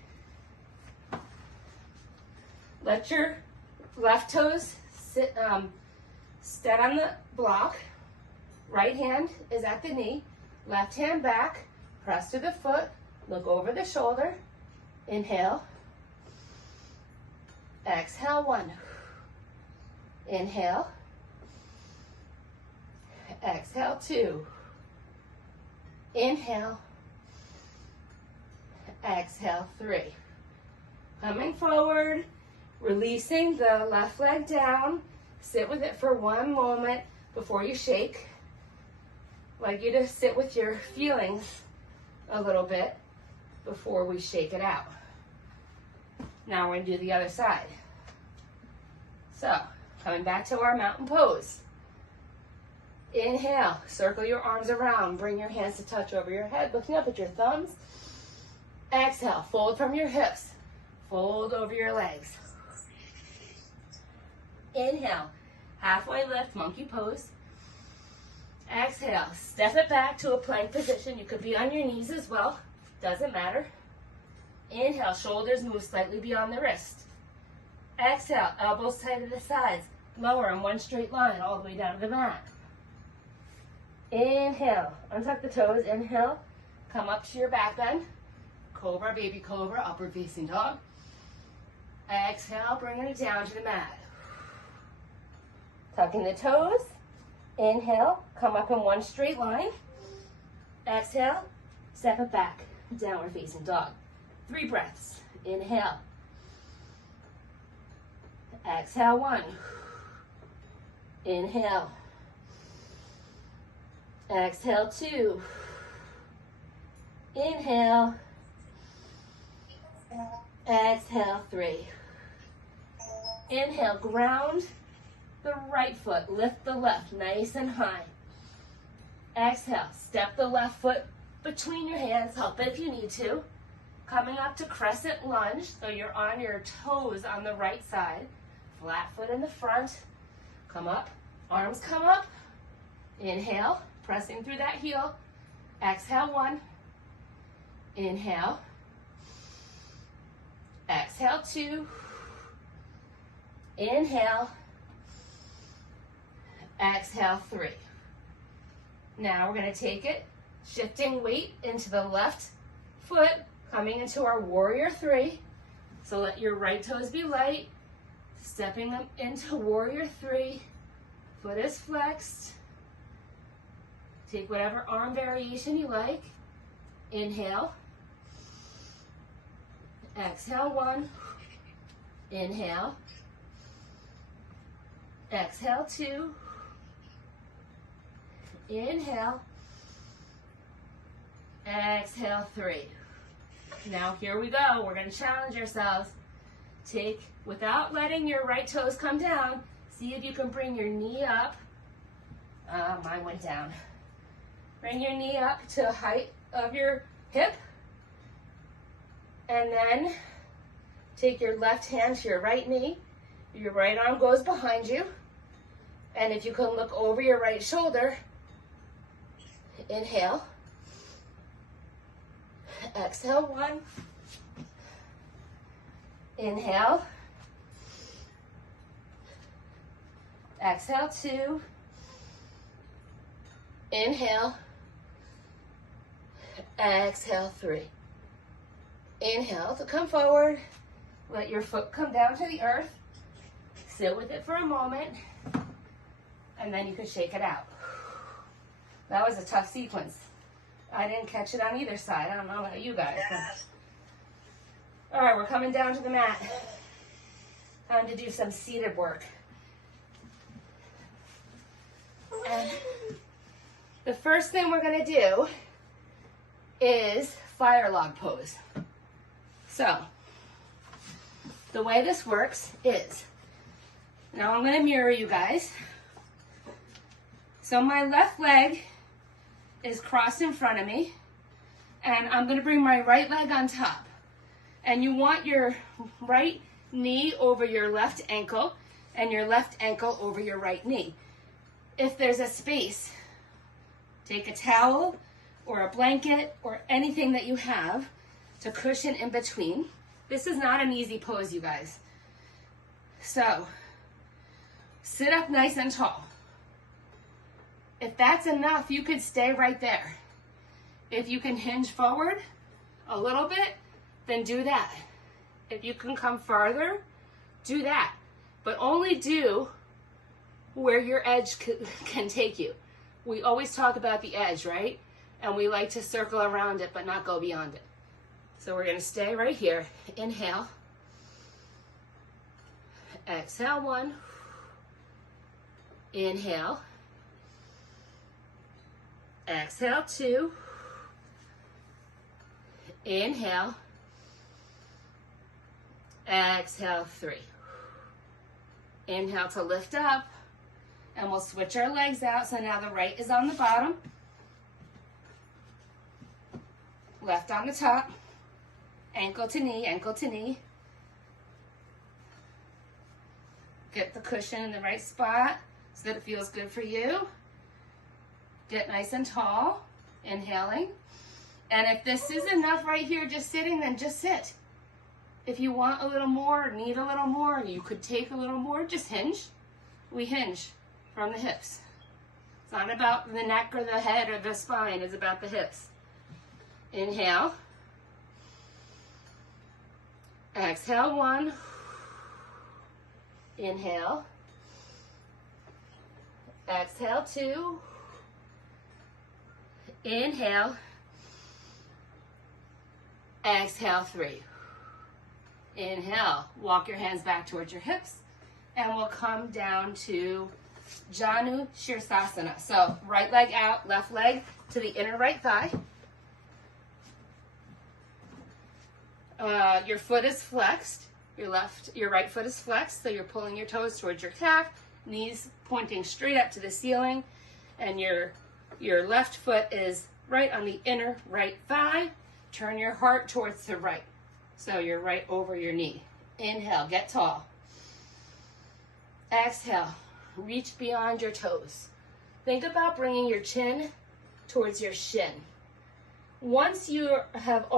Let your left toes sit, stand on the block. Right hand is at the knee. Left hand back. Press to the foot. Look over the shoulder. Inhale. Exhale, 1. Inhale. Exhale, 2. Inhale. Exhale, 3. Coming forward, releasing the left leg down. Sit with it for 1 moment before you shake. I'd like you to sit with your feelings a little bit before we shake it out. Now we're going to do the other side. So, coming back to our mountain pose. Inhale, circle your arms around, bring your hands to touch over your head, looking up at your thumbs. Exhale, fold from your hips, fold over your legs. Inhale, halfway lift, monkey pose. Exhale, step it back to a plank position. You could be on your knees as well, doesn't matter. Inhale, shoulders move slightly beyond the wrist. Exhale, elbows tight to the sides, lower in one straight line all the way down to the mat. Inhale, untuck the toes, inhale, come up to your back bend. Cobra, baby cobra, upward facing dog. Exhale, bringing it down to the mat. Tucking the toes. Inhale, come up in one straight line. Exhale, step it back, downward facing dog. 3 breaths. Inhale. Exhale, 1. Inhale. Exhale, 2. Inhale. Exhale, 3. Inhale, ground the right foot, lift the left nice and high. Exhale, step the left foot between your hands, help it if you need to. Coming up to crescent lunge, so you're on your toes on the right side. Flat foot in the front. Come up, arms come up. Inhale, pressing through that heel. Exhale, 1. Inhale. Exhale, 2. Inhale. Exhale, 3. Now we're going to take it, shifting weight into the left foot, coming into our warrior 3. So let your right toes be light, stepping them into warrior 3. Foot is flexed. Take whatever arm variation you like. Inhale. Exhale, 1. Inhale. Exhale, 2. Inhale. Exhale, 3. Now here we go. We're going to challenge ourselves. Take, without letting your right toes come down, see if you can bring your knee up. Mine went down. Bring your knee up to the height of your hip. And then take your left hand to your right knee. Your right arm goes behind you. And if you can look over your right shoulder, inhale. Exhale, 1. Inhale. Exhale, 2. Inhale. Exhale, 3. Inhale to come forward. Let your foot come down to the earth. Sit with it for a moment. And then you can shake it out. That was a tough sequence. I didn't catch it on either side. I don't know about you guys. All right, we're coming down to the mat. Time to do some seated work. And the first thing we're going to do is fire log pose. So, the way this works is, now I'm going to mirror you guys. So my left leg is crossed in front of me, and I'm going to bring my right leg on top. And you want your right knee over your left ankle, and your left ankle over your right knee. If there's a space, take a towel or a blanket or anything that you have to cushion in between. This is not an easy pose, you guys. So, sit up nice and tall. If that's enough, you could stay right there. If you can hinge forward a little bit, then do that. If you can come farther, do that. But only do where your edge can take you. We always talk about the edge, right? And we like to circle around it, but not go beyond it. So we're going to stay right here. Inhale. Exhale, 1. Inhale. Exhale, 2. Inhale. Exhale, 3. Inhale to lift up. And we'll switch our legs out. So now the right is on the bottom. Left on the top. Ankle to knee, ankle to knee. Get the cushion in the right spot so that it feels good for you. Get nice and tall, inhaling. And if this is enough right here, just sitting, then just sit. If you want a little more, need a little more, you could take a little more, just hinge. We hinge from the hips. It's not about the neck or the head or the spine, it's about the hips. Inhale. Exhale, 1. Inhale. Exhale, 2. Inhale. Exhale, 3. Inhale. Walk your hands back towards your hips. And we'll come down to Janu Shirsasana. So right leg out, left leg to the inner right thigh. Your foot is flexed. Your right foot is flexed, so you're pulling your toes towards your calf, knees pointing straight up to the ceiling, and your left foot is right on the inner right thigh. Turn your heart towards the right, so you're right over your knee. Inhale, get tall. Exhale, reach beyond your toes. Think about bringing your chin towards your shin. Once you have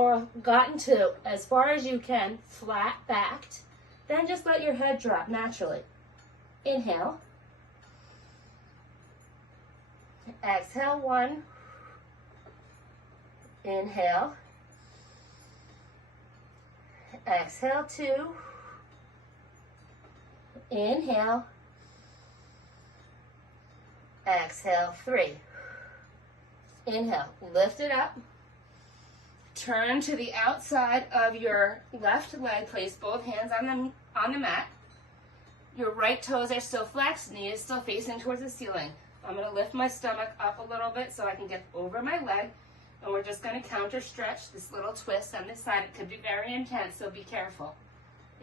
gotten to as far as you can, flat backed, then just let your head drop naturally. Inhale. Exhale, 1. Inhale. Exhale, 2. Inhale. Exhale, 3. Inhale, lift it up. Turn to the outside of your left leg. Place both hands on the mat. Your right toes are still flexed, knee is still facing towards the ceiling. I'm going to lift my stomach up a little bit so I can get over my leg. And we're just going to counter stretch this little twist on this side. It could be very intense, so be careful.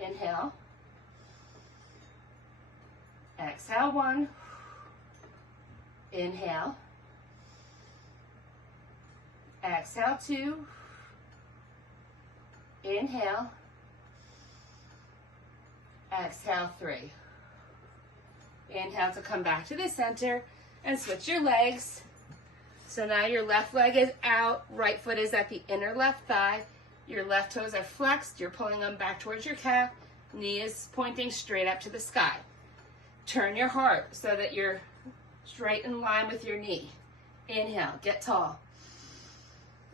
Inhale. Exhale, 1. Inhale. Exhale, 2. Inhale. Exhale, 3. Inhale to come back to the center and switch your legs. So now your left leg is out, right foot is at the inner left thigh. Your left toes are flexed, you're pulling them back towards your calf. Knee is pointing straight up to the sky. Turn your heart so that you're straight in line with your knee. Inhale, get tall.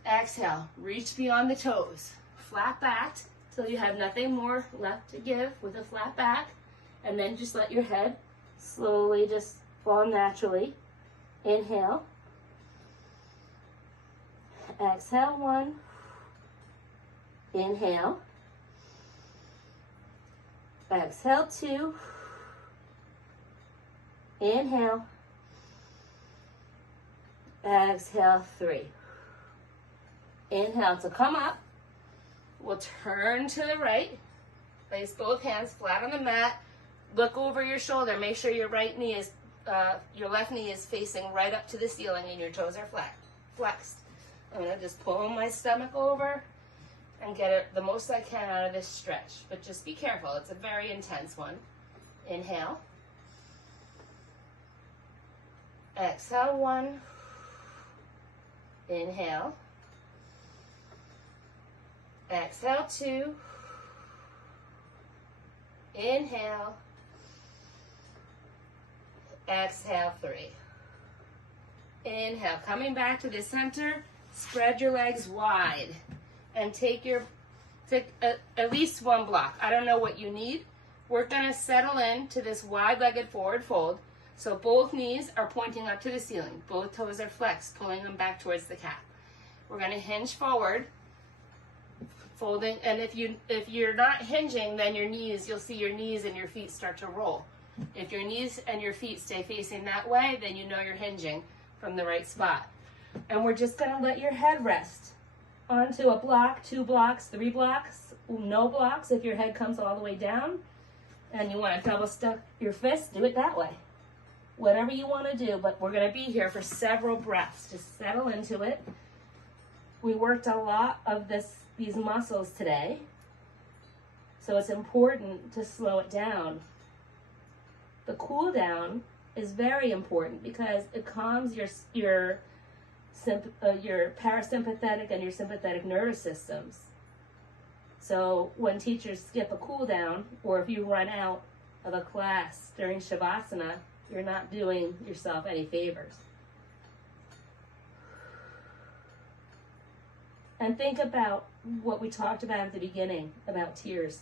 Exhale, reach beyond the toes. Flat back till you have nothing more left to give with a flat back. And then just let your head slowly just fall naturally. Inhale. Exhale, 1. Inhale. Exhale, 2. Inhale. Exhale, 3. Inhale to come up. We'll turn to the right. Place both hands flat on the mat. Look over your shoulder. Make sure your left knee is facing right up to the ceiling and your toes are flexed. I'm going to just pull my stomach over and get it the most I can out of this stretch. But just be careful. It's a very intense one. Inhale. Exhale, 1. Inhale. Exhale, 2. Inhale. Exhale, 3. Inhale, coming back to the center. Spread your legs wide and take at least one block. I don't know what you need. We're going to settle into this wide-legged forward fold. So both knees are pointing up to the ceiling. Both toes are flexed, pulling them back towards the calf. We're going to hinge forward, folding. And if you're not hinging, then you'll see your knees and your feet start to roll. If your knees and your feet stay facing that way, then you know you're hinging from the right spot. And we're just going to let your head rest onto a block, 2 blocks, 3 blocks, no blocks. If your head comes all the way down and you want to double stuff your fists, do it that way. Whatever you want to do, but we're going to be here for several breaths. Just settle into it. We worked a lot of these muscles today, so it's important to slow it down. The cool down is very important because it calms your parasympathetic and your sympathetic nervous systems. So when teachers skip a cool down, or if you run out of a class during Shavasana, you're not doing yourself any favors. And think about what we talked about at the beginning about tears.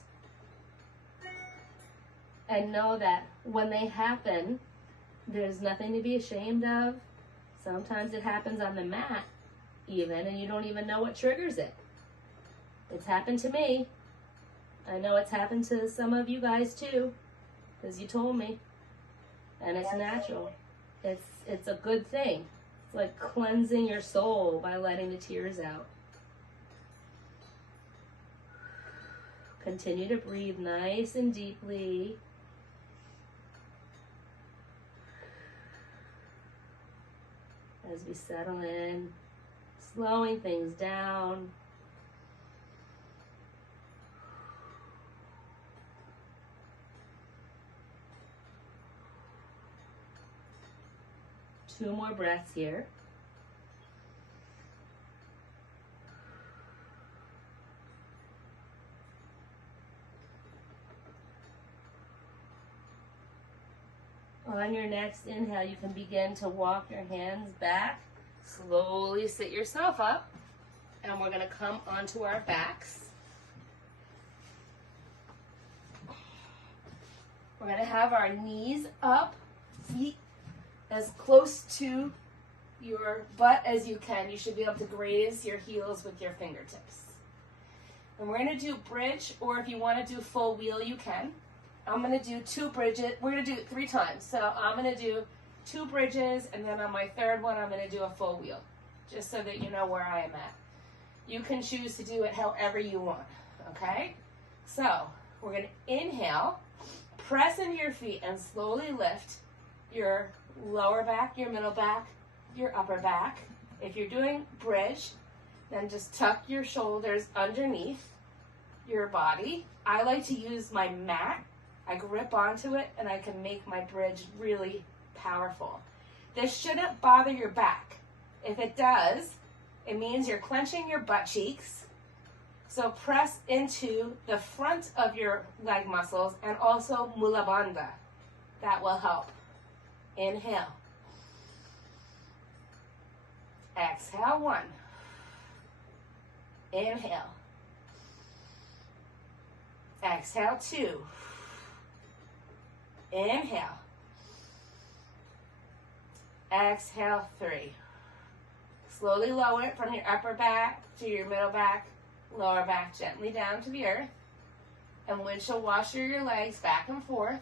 And know that when they happen, there's nothing to be ashamed of. Sometimes it happens on the mat even, and you don't even know what triggers it. It's happened to me. I know it's happened to some of you guys too, because you told me. And it's natural. It's a good thing. It's like cleansing your soul by letting the tears out. Continue to breathe nice and deeply. As we settle in, slowing things down. Two more breaths here. On your next inhale, you can begin to walk your hands back. Slowly sit yourself up. And we're going to come onto our backs. We're going to have our knees up, feet as close to your butt as you can. You should be able to graze your heels with your fingertips. And we're going to do bridge, or if you want to do full wheel, you can. I'm going to do 2 bridges. We're going to do it 3 times. So I'm going to do 2 bridges, and then on my 3rd one, I'm going to do a full wheel, just so that you know where I am at. You can choose to do it however you want, okay? So we're going to inhale, press into your feet, and slowly lift your lower back, your middle back, your upper back. If you're doing bridge, then just tuck your shoulders underneath your body. I like to use my mat. I grip onto it, and I can make my bridge really powerful. This shouldn't bother your back. If it does, it means you're clenching your butt cheeks. So press into the front of your leg muscles and also mula bandha. That will help. Inhale. Exhale, 1. Inhale. Exhale, 2. Inhale. Exhale, 3. Slowly lower it from your upper back to your middle back, lower back, gently down to the earth. And windshield washer your legs back and forth,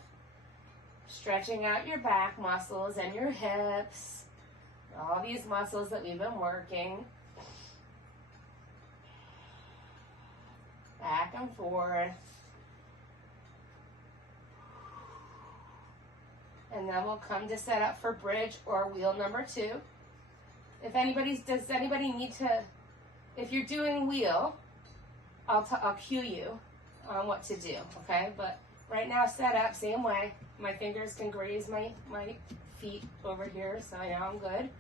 stretching out your back muscles and your hips, all these muscles that we've been working. Back and forth. And then we'll come to set up for bridge or wheel number 2. Does anybody need to, if you're doing wheel, I'll cue you on what to do, okay? But right now, set up, same way. My fingers can graze my feet over here, so I know I'm good.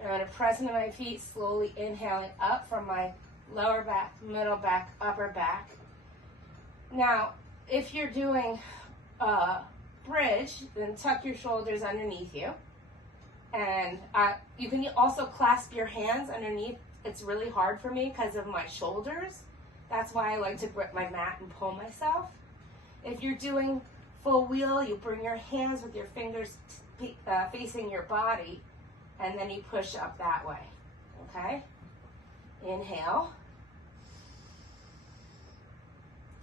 I'm going to press into my feet, slowly inhaling up from my lower back, middle back, upper back. Now, if you're doing bridge, then tuck your shoulders underneath you. And you can also clasp your hands underneath. It's really hard for me because of my shoulders. That's why I like to grip my mat and pull myself. If you're doing full wheel, you bring your hands with your fingers facing your body, and then you push up that way, okay? Inhale.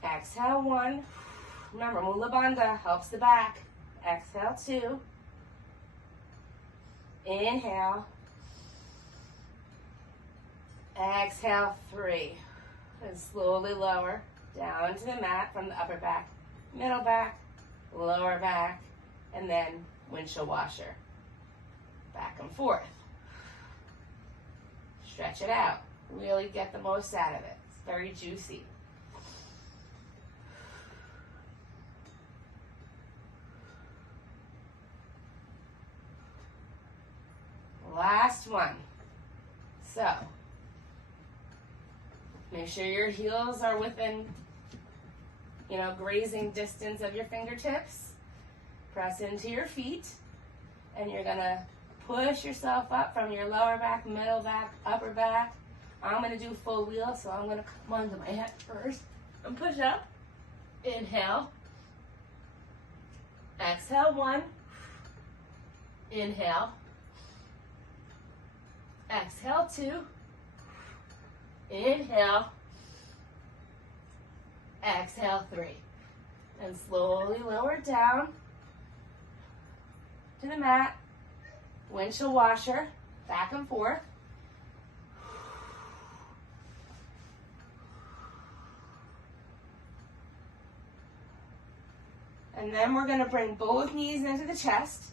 Exhale, 1. Remember, Mula Bandha helps the back. Exhale, 2. Inhale. Exhale, 3. And slowly lower down to the mat from the upper back, middle back, lower back, and then windshield washer. Back and forth. Stretch it out. Really get the most out of it. It's very juicy. Last one. So, make sure your heels are within, grazing distance of your fingertips. Press into your feet, and you're gonna push yourself up from your lower back, middle back, upper back. I'm gonna do full wheel, so I'm gonna come onto my head first and push up. Inhale. Exhale, 1. Inhale. Exhale, 2. Inhale. Exhale, 3. And slowly lower down to the mat. Windshield washer, back and forth. And then we're going to bring both knees into the chest.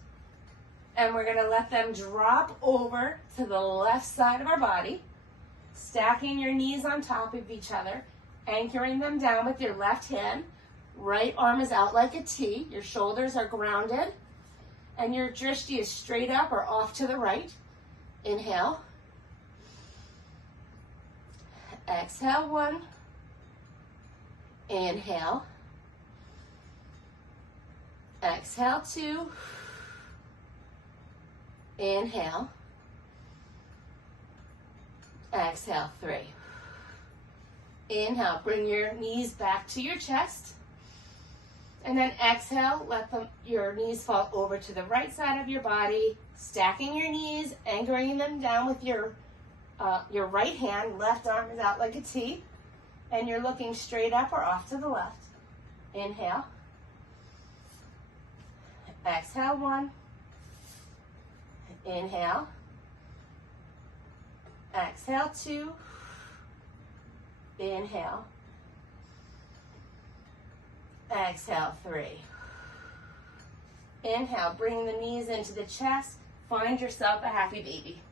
And we're going to let them drop over to the left side of our body, stacking your knees on top of each other, anchoring them down with your left hand. Right arm is out like a T. Your shoulders are grounded, and your drishti is straight up or off to the right. Inhale. Exhale, 1. Inhale. Exhale, 2. Inhale. Exhale, 3. Inhale, bring your knees back to your chest. And then exhale, let your knees fall over to the right side of your body, stacking your knees, anchoring them down with your right hand. Left arm is out like a T, and you're looking straight up or off to the left. Inhale. Exhale, 1. Inhale. Exhale, 2. Inhale. Exhale, 3. Inhale, bring the knees into the chest. Find yourself a happy baby.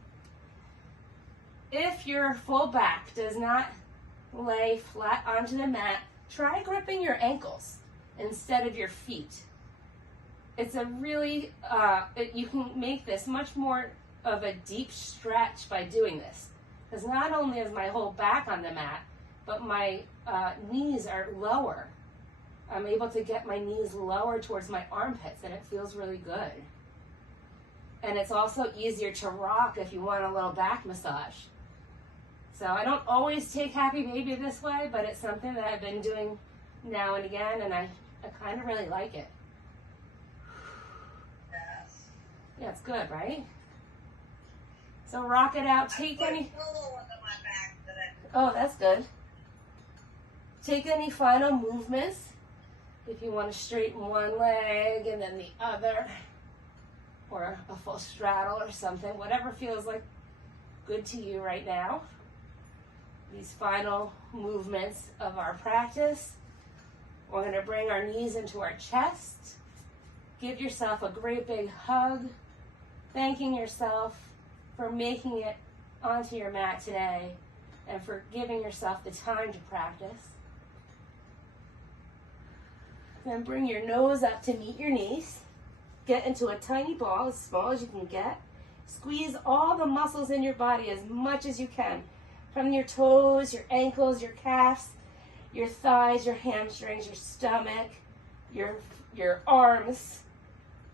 If your full back does not lay flat onto the mat, try gripping your ankles instead of your feet. It's a really, you can make this much more of a deep stretch by doing this. Because not only is my whole back on the mat, but my knees are lower. I'm able to get my knees lower towards my armpits, and it feels really good. And it's also easier to rock if you want a little back massage. So I don't always take Happy Baby this way, but it's something that I've been doing now and again, and I kind of really like it. Yes. Yeah, it's good, right? So rock it out. Take any... Oh, that's good. Take any final movements. If you want to straighten one leg and then the other, or a full straddle or something, whatever feels like good to you right now. These final movements of our practice. We're going to bring our knees into our chest. Give yourself a great big hug, thanking yourself for making it onto your mat today and for giving yourself the time to practice. Then bring your nose up to meet your knees. Get into a tiny ball, as small as you can get. Squeeze all the muscles in your body as much as you can. From your toes, your ankles, your calves, your thighs, your hamstrings, your stomach, your arms,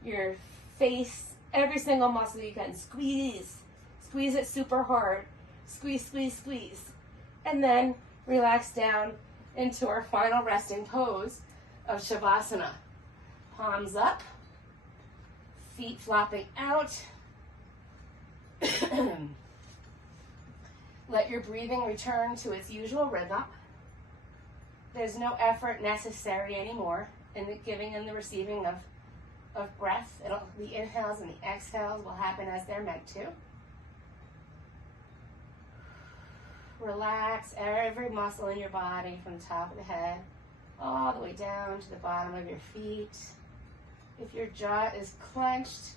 your face, every single muscle you can. Squeeze. Squeeze it super hard. Squeeze, squeeze, squeeze. And then relax down into our final resting pose of Shavasana. Palms up, feet flopping out. Let your breathing return to its usual rhythm. There's no effort necessary anymore in the giving and the receiving of breath. The inhales and the exhales will happen as they're meant to. Relax every muscle in your body from the top of the head all the way down to the bottom of your feet. If your jaw is clenched,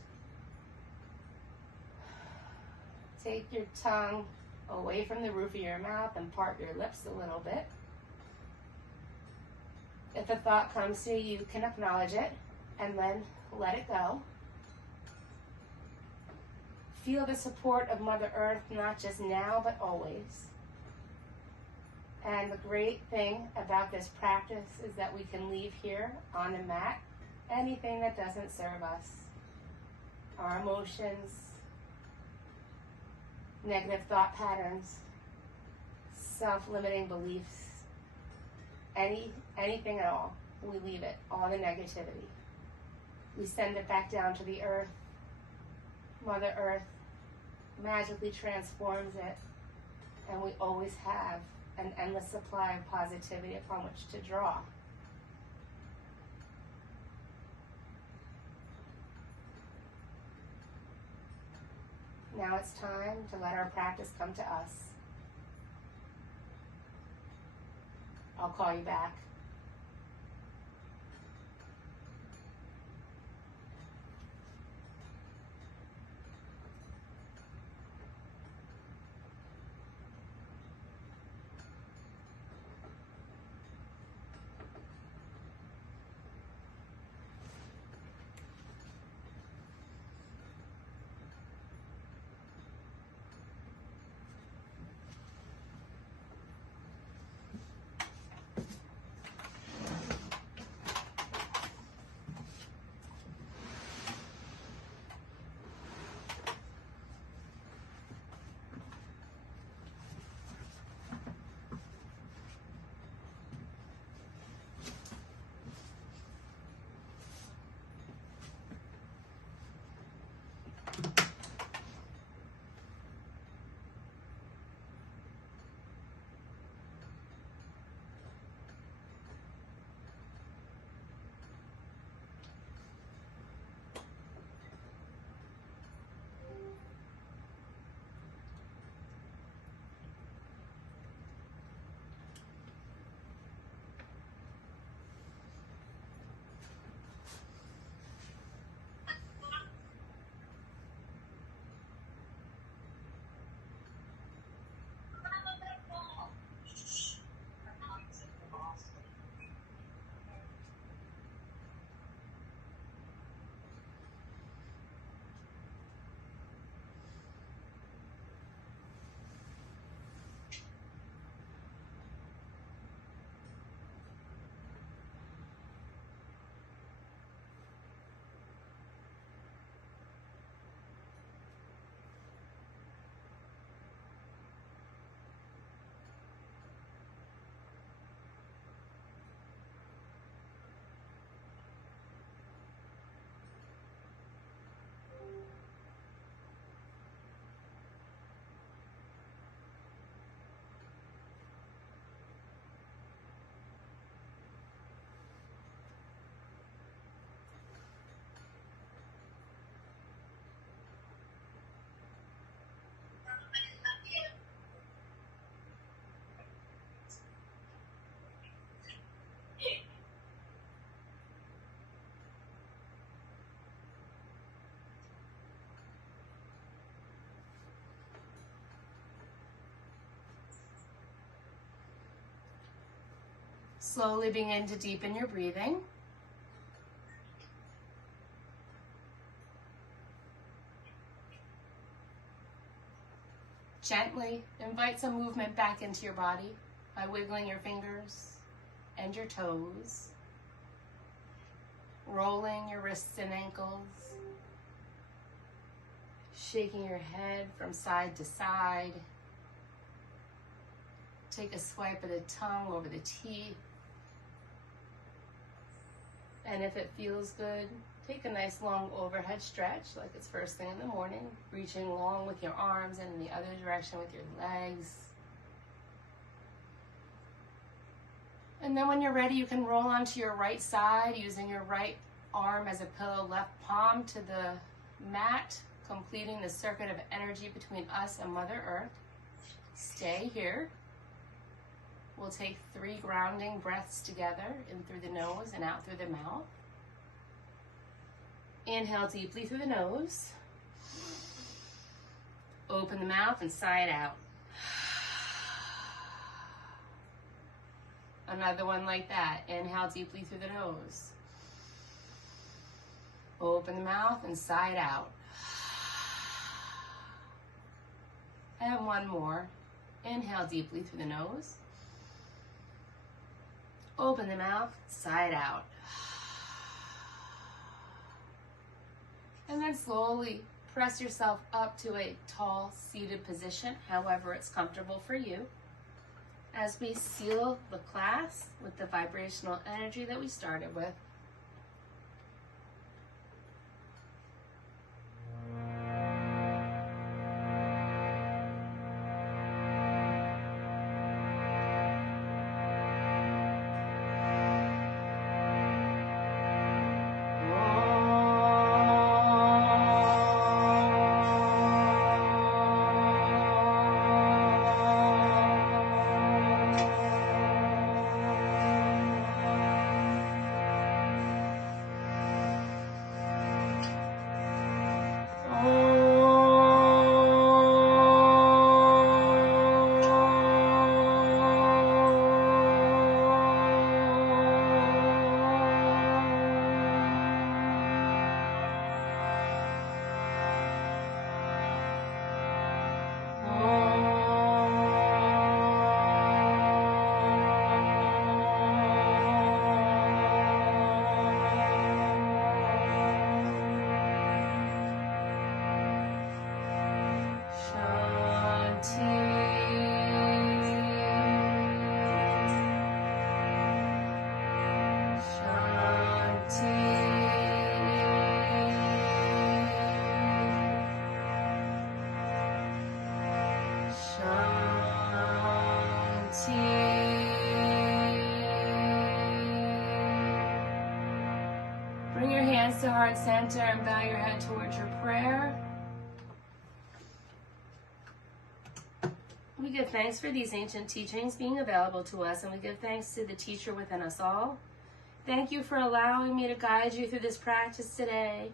take your tongue away from the roof of your mouth and part your lips a little bit. If a thought comes to you, you can acknowledge it and then let it go. Feel the support of Mother Earth, not just now, but always. And the great thing about this practice is that we can leave here on the mat anything that doesn't serve us. Our emotions, negative thought patterns, self-limiting beliefs, anything at all. We leave it, all the negativity. We send it back down to the earth. Mother Earth magically transforms it, and we always have an endless supply of positivity upon which to draw. Now it's time to let our practice come to us. I'll call you back. Slowly begin to deepen your breathing. Gently invite some movement back into your body by wiggling your fingers and your toes, rolling your wrists and ankles, shaking your head from side to side. Take a swipe of the tongue over the teeth. And if it feels good, take a nice long overhead stretch like it's first thing in the morning, reaching long with your arms and in the other direction with your legs. And then when you're ready, you can roll onto your right side using your right arm as a pillow, left palm to the mat, completing the circuit of energy between us and Mother Earth. Stay here. We'll take 3 grounding breaths together, in through the nose and out through the mouth. Inhale deeply through the nose. Open the mouth and sigh it out. Another one like that. Inhale deeply through the nose. Open the mouth and sigh it out. And one more. Inhale deeply through the nose. Open the mouth, sigh it out. And then slowly press yourself up to a tall seated position, however it's comfortable for you, as we seal the class with the vibrational energy that we started with. Bring your hands to heart center and bow your head towards your prayer. We give thanks for these ancient teachings being available to us, and we give thanks to the teacher within us all. Thank you for allowing me to guide you through this practice today.